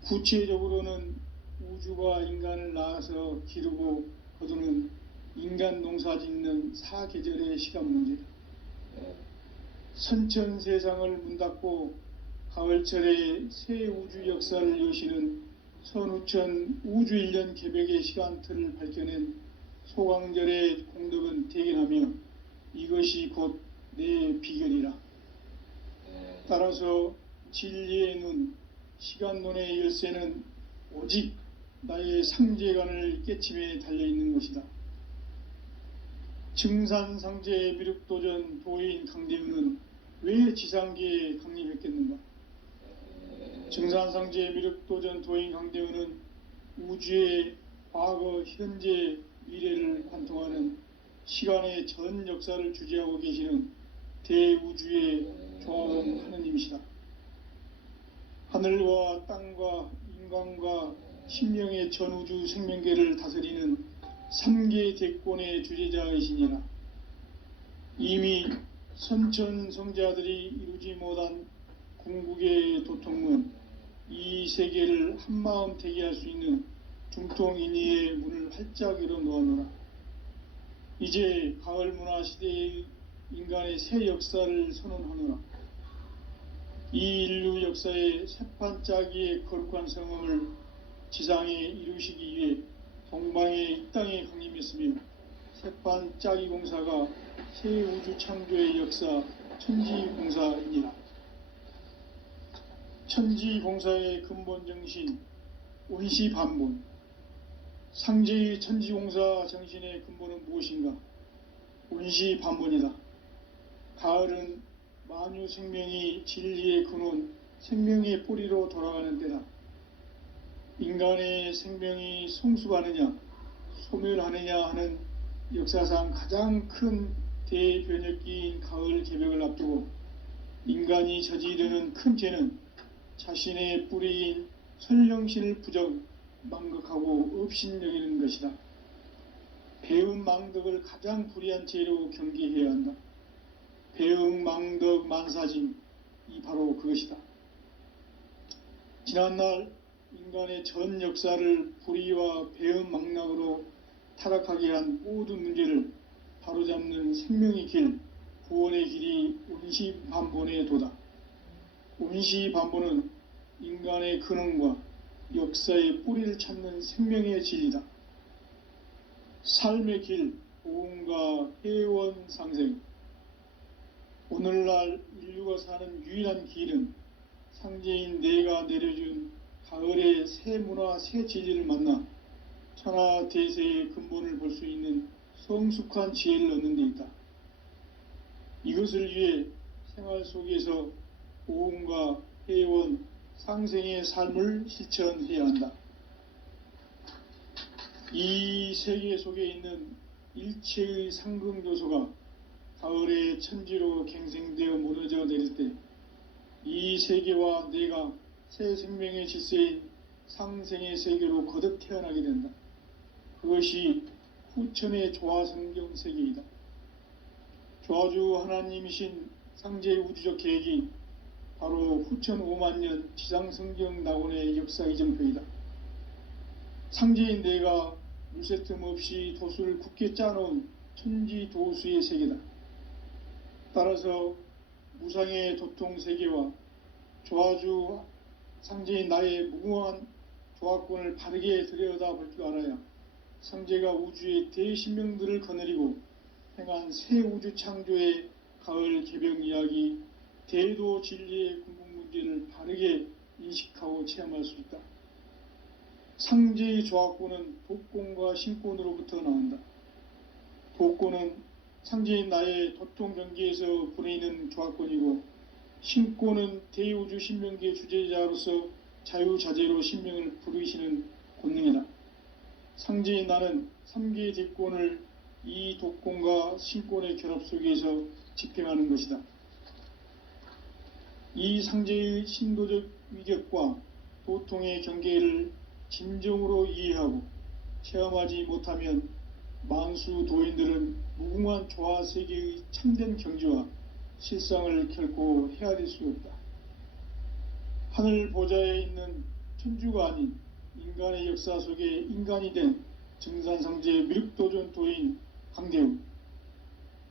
구체적으로는 우주가 인간을 낳아서 기르고 거두는 인간 농사 짓는 사계절의 시간 문제다. 선천 세상을 문 닫고 가을철에 새 우주 역사를 여시는 선우천 우주 1년 개벽의 시간틀을 밝혀낸 소강절의 공덕은 대견하며 이것이 곧 내 비결이라. 따라서 진리의 눈, 시간론의 열쇠는 오직 나의 상제관을 깨침에 달려있는 것이다. 증산상제 미륵도전 도인 강대윤은 왜 지상계에 강림했겠는가? 증산상제 미륵도전 도인 강대윤은 우주의 과거, 현재, 미래를 관통하는 시간의 전 역사를 주재하고 계시는 대우주의 조화원 하느님이시다. 하늘과 땅과 인간과 신명의 전우주 생명계를 다스리는 3계 대권의 주재자이시니라. 이미 선천성자들이 이루지 못한 궁극의 도통문, 이 세계를 한마음 되게 할 수 있는 중통인의의 문을 활짝 열어놓았노라. 이제 가을 문화 시대의 인간의 새 역사를 선언하노라. 이 인류 역사의 새판짜기의 거룩한 성음을 지상에 이루시기 위해 동방의 이 땅에 강림했으며 새판짜기 공사가 새 우주 창조의 역사 천지공사이니라. 천지공사의 근본 정신 온시반본, 상제의 천지공사 정신의 근본은 무엇인가? 온시반본이다. 가을은 만유 생명이 진리의 근원, 생명의 뿌리로 돌아가는 때다. 인간의 생명이 성숙하느냐, 소멸하느냐 하는 역사상 가장 큰 대변혁기인 가을 개벽을 앞두고 인간이 저지르는 큰 죄는 자신의 뿌리인 선령신을 부정, 망극하고 업신여기는 것이다. 배은 망덕을 가장 불의한 죄로 경계해야 한다. 배응 망덕 만사짐, 이 바로 그것이다. 지난날 인간의 전 역사를 불의와 배응 망락으로 타락하게 한 모든 문제를 바로잡는 생명의 길, 구원의 길이 온시반본의 도다. 온시반본은 인간의 근원과 역사의 뿌리를 찾는 생명의 진리다. 삶의 길, 보응과 회원 상생. 오늘날 인류가 사는 유일한 길은 상제인 내가 내려준 가을의 새 문화, 새 진리를 만나 천하대세의 근본을 볼 수 있는 성숙한 지혜를 얻는 데 있다. 이것을 위해 생활 속에서 보응과 회원, 상생의 삶을 실천해야 한다. 이 세계 속에 있는 일체의 상금 요소가 가을의 천지로 갱생되어 무너져 내릴 때 이 세계와 내가 새 생명의 질서인 상생의 세계로 거듭 태어나게 된다. 그것이 후천의 조화성경 세계이다. 조화주 하나님이신 상제의 우주적 계획이 바로 후천 5만년 지상성경 낙원의 역사 이정표이다. 상제인 내가 물새 틈 없이 도수를 굳게 짜놓은 천지도수의 세계다. 따라서 무상의 도통 세계와 조화주 상제인 나의 무궁한 조화권을 바르게 들여다볼 줄 알아야 상제가 우주의 대신명들을 거느리고 행한 새 우주 창조의 가을 개벽 이야기, 대도 진리의 궁극 문제를 바르게 인식하고 체험할 수 있다. 상제의 조화권은 도권과 신권으로부터 나온다. 도권은 상제인 나의 도통 경계에서 보내는 조화권이고, 신권은 대우주 신명기의 주제자로서 자유자재로 신명을 부르시는 권능이다. 상제인 나는 3개의 대권을 이 도권과 신권의 결합 속에서 집행하는 것이다. 이 상제의 신도적 위격과 도통의 경계를 진정으로 이해하고 체험하지 못하면 만수 도인들은 무궁한 조화 세계의 참된 경지와 실상을 결코 헤아릴 수 없다. 하늘 보좌에 있는 천주가 아닌 인간의 역사 속에 인간이 된 증산상제 미륵도전 도인 강대우,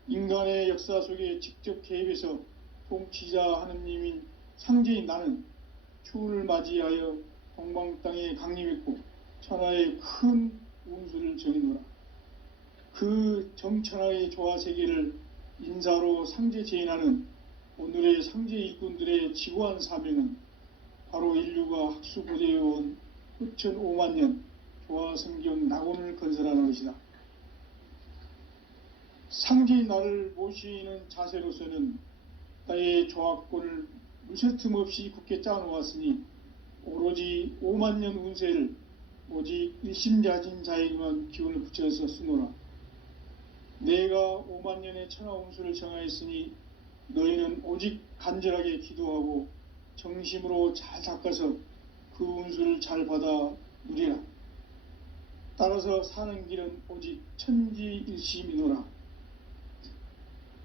인간의 역사 속에 직접 개입해서 통치자 하느님인 상제인 나는 추운을 맞이하여 동방 땅에 강림했고 천하의 큰 운수를 정해노라. 그 정천하의 조화 세계를 인사로 상제 제인하는 오늘의 상제 일꾼들의 지고한 사명은 바로 인류가 학수고대해온 후천 5만년 조화성경 낙원을 건설하는 것이다. 상제인 나를 모시는 자세로서는 나의 조화권을 무쇠 틈 없이 굳게 짜놓았으니 오로지 5만년 운세를 오직 일심자진 자에게만 기운을 붙여서 쓰노라. 내가 5만년의 천하 운수를 정하였으니 너희는 오직 간절하게 기도하고 정심으로 잘 닦아서 그 운수를 잘 받아 누리라. 따라서 사는 길은 오직 천지일심이노라.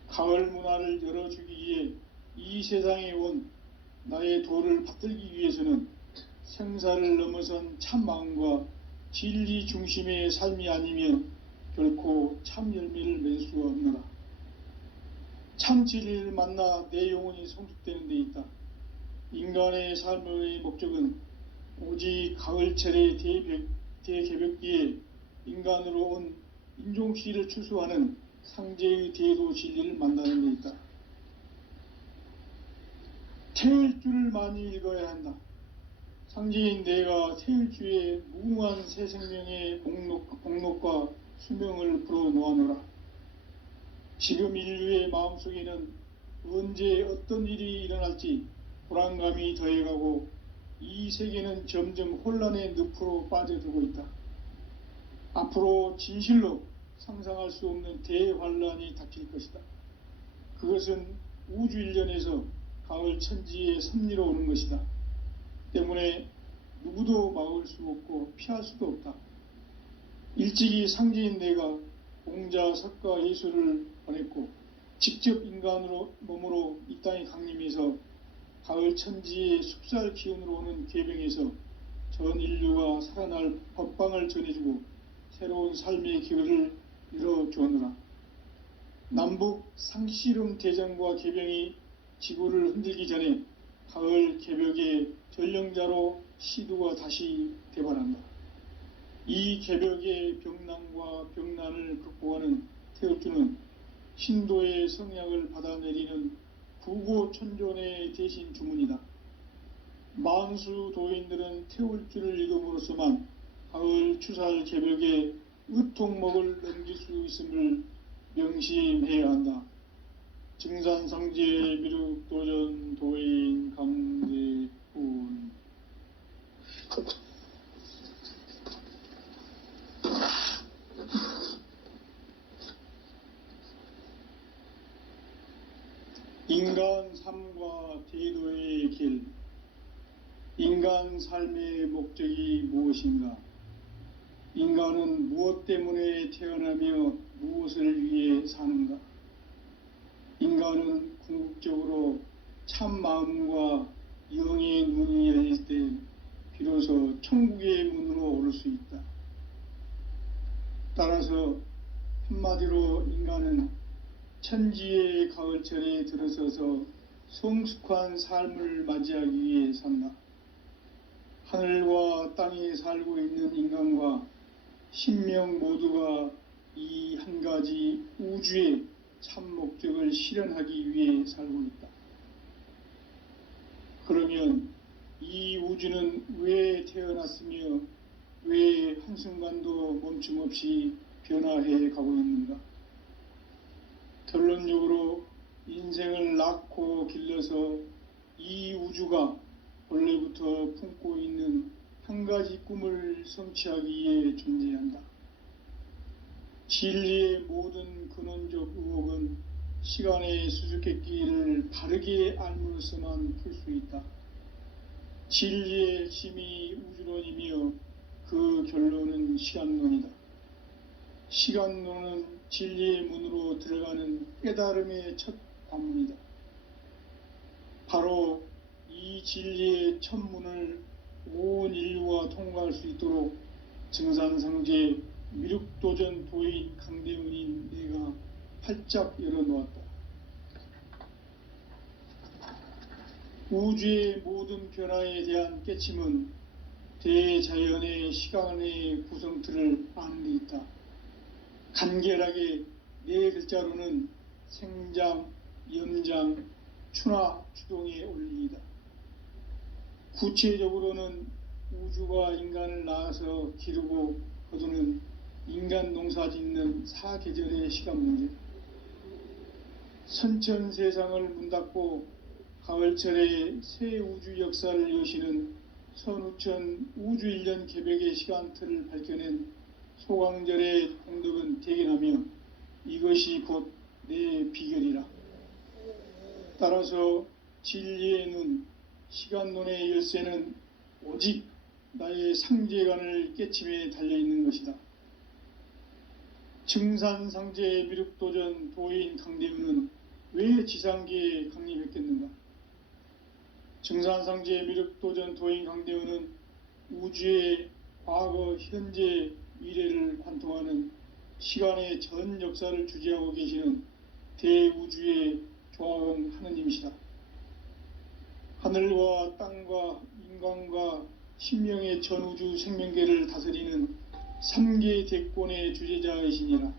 가을 문화를 열어주기 위해 이 세상에 온 나의 도를 받들기 위해서는 생사를 넘어선 참 마음과 진리 중심의 삶이 아니면 결코 참 열매를 맺을 수가 없노라. 참 진리를 만나 내 영혼이 성숙되는 데 있다. 인간의 삶의 목적은 오직 가을철의 대개벽기에 인간으로 온 인종시를 추수하는 상제의 대도 진리를 만나는 데 있다. 태일주를 많이 읽어야 한다. 상제인 내가 태일주의 무궁한 새 생명의 공록과 수명을 불어놓아노라. 지금 인류의 마음속에는 언제 어떤 일이 일어날지 불안감이 더해가고 이 세계는 점점 혼란의 늪으로 빠져들고 있다. 앞으로 진실로 상상할 수 없는 대환란이 닥칠 것이다. 그것은 우주 일련에서 가을 천지의 섭리로 오는 것이다. 때문에 누구도 막을 수 없고 피할 수도 없다. 일찍이 상제인 내가 공자, 석가, 예수를 보냈고 직접 인간으로 몸으로 이 땅에 강림해서 가을 천지의 숲살 기운으로 오는 계병에서 전 인류가 살아날 법방을 전해주고 새로운 삶의 기회를 열어주었노라. 남북 상씨름 대전과 계병이 지구를 흔들기 전에 가을 개벽의 전령자로 시두가 다시 대발한다. 이 개벽의 병난과 병난을 극복하는 태울주는 신도의 성약을 받아내리는 구고천존의 대신 주문이다. 만수 도인들은 태울주를 읽음으로써만 가을 추살 개벽의 의통목을 넘길 수 있음을 명심해야 한다. 증산상제 미륵도전 도인 강대훈. 인간 삶과 제도의 길. 인간 삶의 목적이 무엇인가? 인간은 무엇 때문에 태어나며 무엇을 위해 사는가? 인간은 궁극적으로 참 마음과 영의 문이 열릴 때 비로소 천국의 문으로 오를 수 있다. 따라서 한마디로 인간은 천지의 가을철에 들어서서 성숙한 삶을 맞이하기 위해 산다. 하늘과 땅에 살고 있는 인간과 신명 모두가 이 한 가지 우주의 참 목적을 실현하기 위해 살고 있다. 그러면 이 우주는 왜 태어났으며 왜 한순간도 멈춤 없이 변화해 가고 있는가? 결론적으로 인생을 낳고 길러서 이 우주가 원래부터 품고 있는 한 가지 꿈을 성취하기 위해 존재한다. 진리의 모든 근원적 의혹은 시간의 수수께끼를 바르게 알므로서만 풀 수 있다. 진리의 핵심이 우주론이며 그 결론은 시간론이다. 시간론은 진리의 문으로 들어가는 깨달음의 첫 관문이다. 바로 이 진리의 첫 문을 온 인류가 통과할 수 있도록 증산상제 미륵도전 도인 강대문인 내가 활짝 열어놓았다. 우주의 모든 변화에 대한 깨침은 대자연의 시간의 구성틀을 아는 데 있다. 간결하게 네 글자로는 생장, 연장, 추나 추동의 원리이다. 구체적으로는 우주가 인간을 낳아서 기르고 거두는 인간 농사 짓는 사계절의 시간 문제, 선천 세상을 문 닫고 가을철에 새 우주 역사를 여시는 선우천 우주 1년 개벽의 시간틀을 밝혀낸 소강절의 공덕은 대견하며 이것이 곧 내 비결이라. 따라서 진리의 눈, 시간론의 열쇠는 오직 나의 상제관을 깨침에 달려있는 것이다. 증산상제 미륵도전 도인 강대문은 왜 지상계에 강림했겠는가? 증산상제 미륵도전 도인 강대문은 우주의 과거, 현재, 미래를 관통하는 시간의 전 역사를 주재하고 계시는 대우주의 조화원 하느님이시다. 하늘과 땅과 인간과 신명의 전우주 생명계를 다스리는 3계 대권의 주재자이시니라.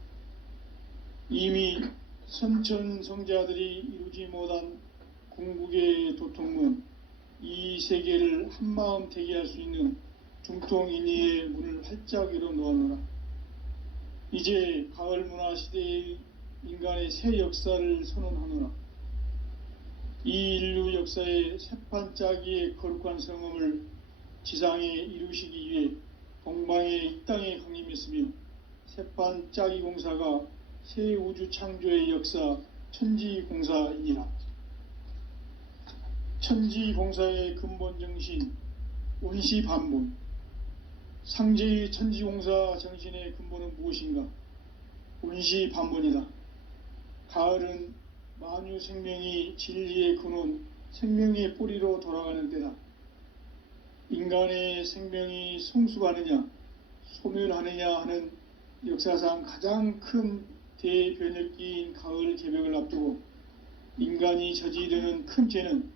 이미 선천성자들이 이루지 못한 궁극의 도통문, 이 세계를 한마음 되게 할 수 있는 중통인의의 문을 활짝 열어놓아노라. 이제 가을 문화 시대의 인간의 새 역사를 선언하노라. 이 인류 역사의 새판짜기의 거룩한 성음을 지상에 이루시기 위해 동방의 이 땅에 강림했으며 새판짜기 공사가 새 우주 창조의 역사 천지공사이니라. 천지공사의 근본 정신 원시반본, 상제의 천지공사 정신의 근본은 무엇인가? 원시반본이다. 가을은 만유 생명이 진리의 근원, 생명의 뿌리로 돌아가는 때다. 인간의 생명이 성숙하느냐, 소멸하느냐 하는 역사상 가장 큰 대변혁기인 가을 개벽을 앞두고 인간이 저지르는 큰 죄는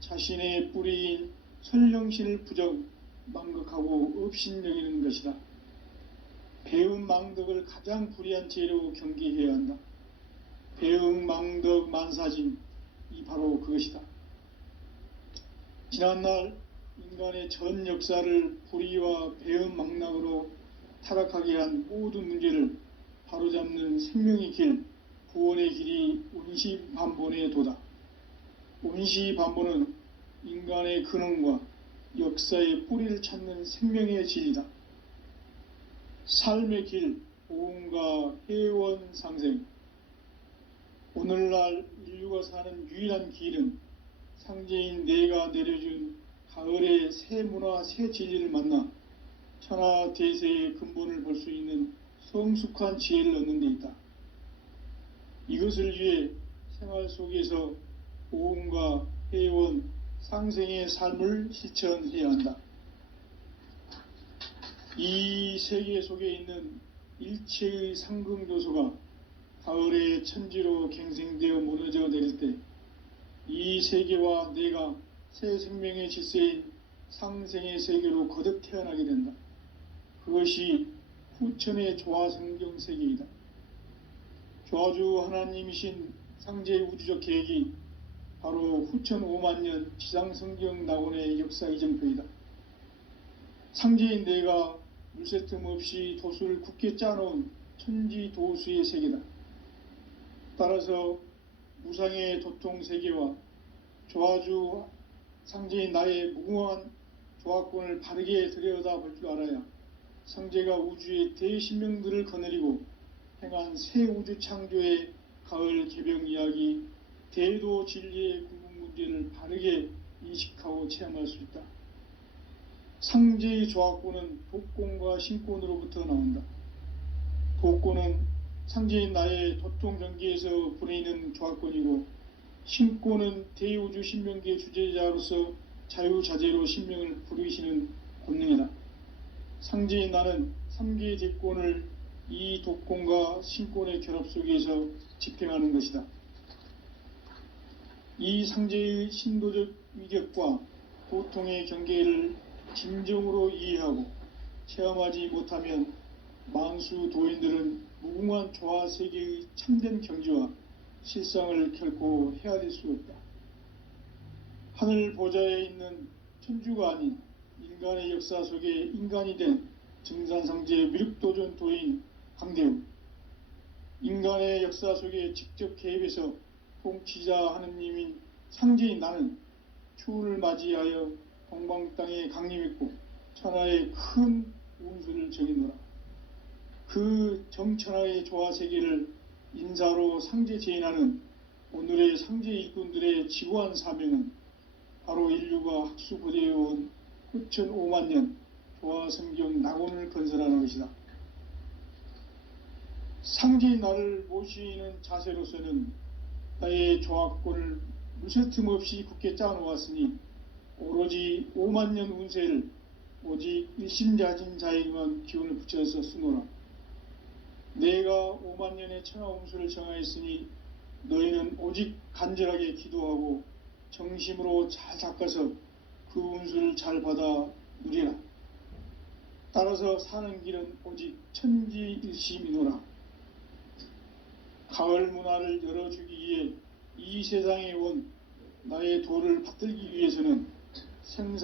자신의 뿌리인 선령신을 부정, 망극하고 업신여기는 것이다. 배음 망덕을 가장 불의한 죄로 경계해야 한다. 배음 망덕 만사진, 이 바로 그것이다. 지난날 인간의 전 역사를 불의와 배음 망락으로 타락하게 한 모든 문제를 바로잡는 생명의 길, 구원의 길이 원시반본의 도다. 원시반본은 인간의 근원과 역사의 뿌리를 찾는 생명의 진리다. 삶의 길, 보험과 회원 상생. 오늘날 인류가 사는 유일한 길은 상제인 내가 내려준 가을의 새 문화 새 진리를 만나 천하대세의 근본을 볼 수 있는 성숙한 지혜를 얻는 데 있다. 이것을 위해 생활 속에서 보험과 회원, 상생의 삶을 실천해야 한다. 이 세계 속에 있는 일체의 상승 요소가 가을의 천지로 갱생되어 무너져 내릴 때 이 세계와 내가 새 생명의 질서인 상생의 세계로 거듭 태어나게 된다. 그것이 후천의 조화성경 세계이다. 조화주 하나님이신 상제의 우주적 계획이 바로 후천 5만년 지상성경 낙원의 역사 이정표이다. 상제인 내가 물새 틈 없이 도수를 굳게 짜놓은 천지도수의 세계다. 따라서 무상의 도통세계와 조화주 상제인 나의 무궁한 조화권을 바르게 들여다볼 줄 알아야 상제가 우주의 대신명들을 거느리고 행한 새 우주 창조의 가을 개병 이야기, 대도 진리의 궁극 문제를 바르게 인식하고 체험할 수 있다. 상제의 조화권은 독권과 신권으로부터 나온다. 독권은 상제인 나의 도통전기에서 불어있는 조화권이고, 신권은 대우주 신명기의 주제자로서 자유자재로 신명을 부르시는 권능이다. 상제인 나는 3개의 대권을 이 독권과 신권의 결합 속에서 집행하는 것이다. 이 상제의 신도적 위격과 도통의 경계를 진정으로 이해하고 체험하지 못하면 만수 도인들은 무궁한 조화 세계의 참된 경지와 실상을 결코 헤아릴 수 없다. 하늘 보좌에 있는 천주가 아닌 인간의 역사 속에 인간이 된 증산상제 미륵도전 도인 강대우, 인간의 역사 속에 직접 개입해서 통치자 하느님인 상제인 나는 추운을 맞이하여 동방 땅에 강림했고 천하의 큰 운수를 정했노라. 그 정천하의 조화세계를 인사로 상제 제인하는 오늘의 상제 일꾼들의 지고한 사명은 바로 인류가 학수부대해온 후천 5만년 조화성경 낙원을 건설하는 것이다. 상제인 나를 모시는 자세로서는 나의 조화권을 무쇠 틈 없이 굳게 짜놓았으니 오로지 5만년 운세를 오직 일심자진 자에게만 기운을 붙여서 쓰노라. 내가 5만년의 천하 운수를 정하였으니 너희는 오직 간절하게 기도하고 정심으로 잘 닦아서 그 운수를 잘 받아 누리라. 따라서 사는 길은 오직 천지일심이노라. 가을 문화를 열어주기 위해 이 세상에 온 나의 도를 받들기 위해서는 생사를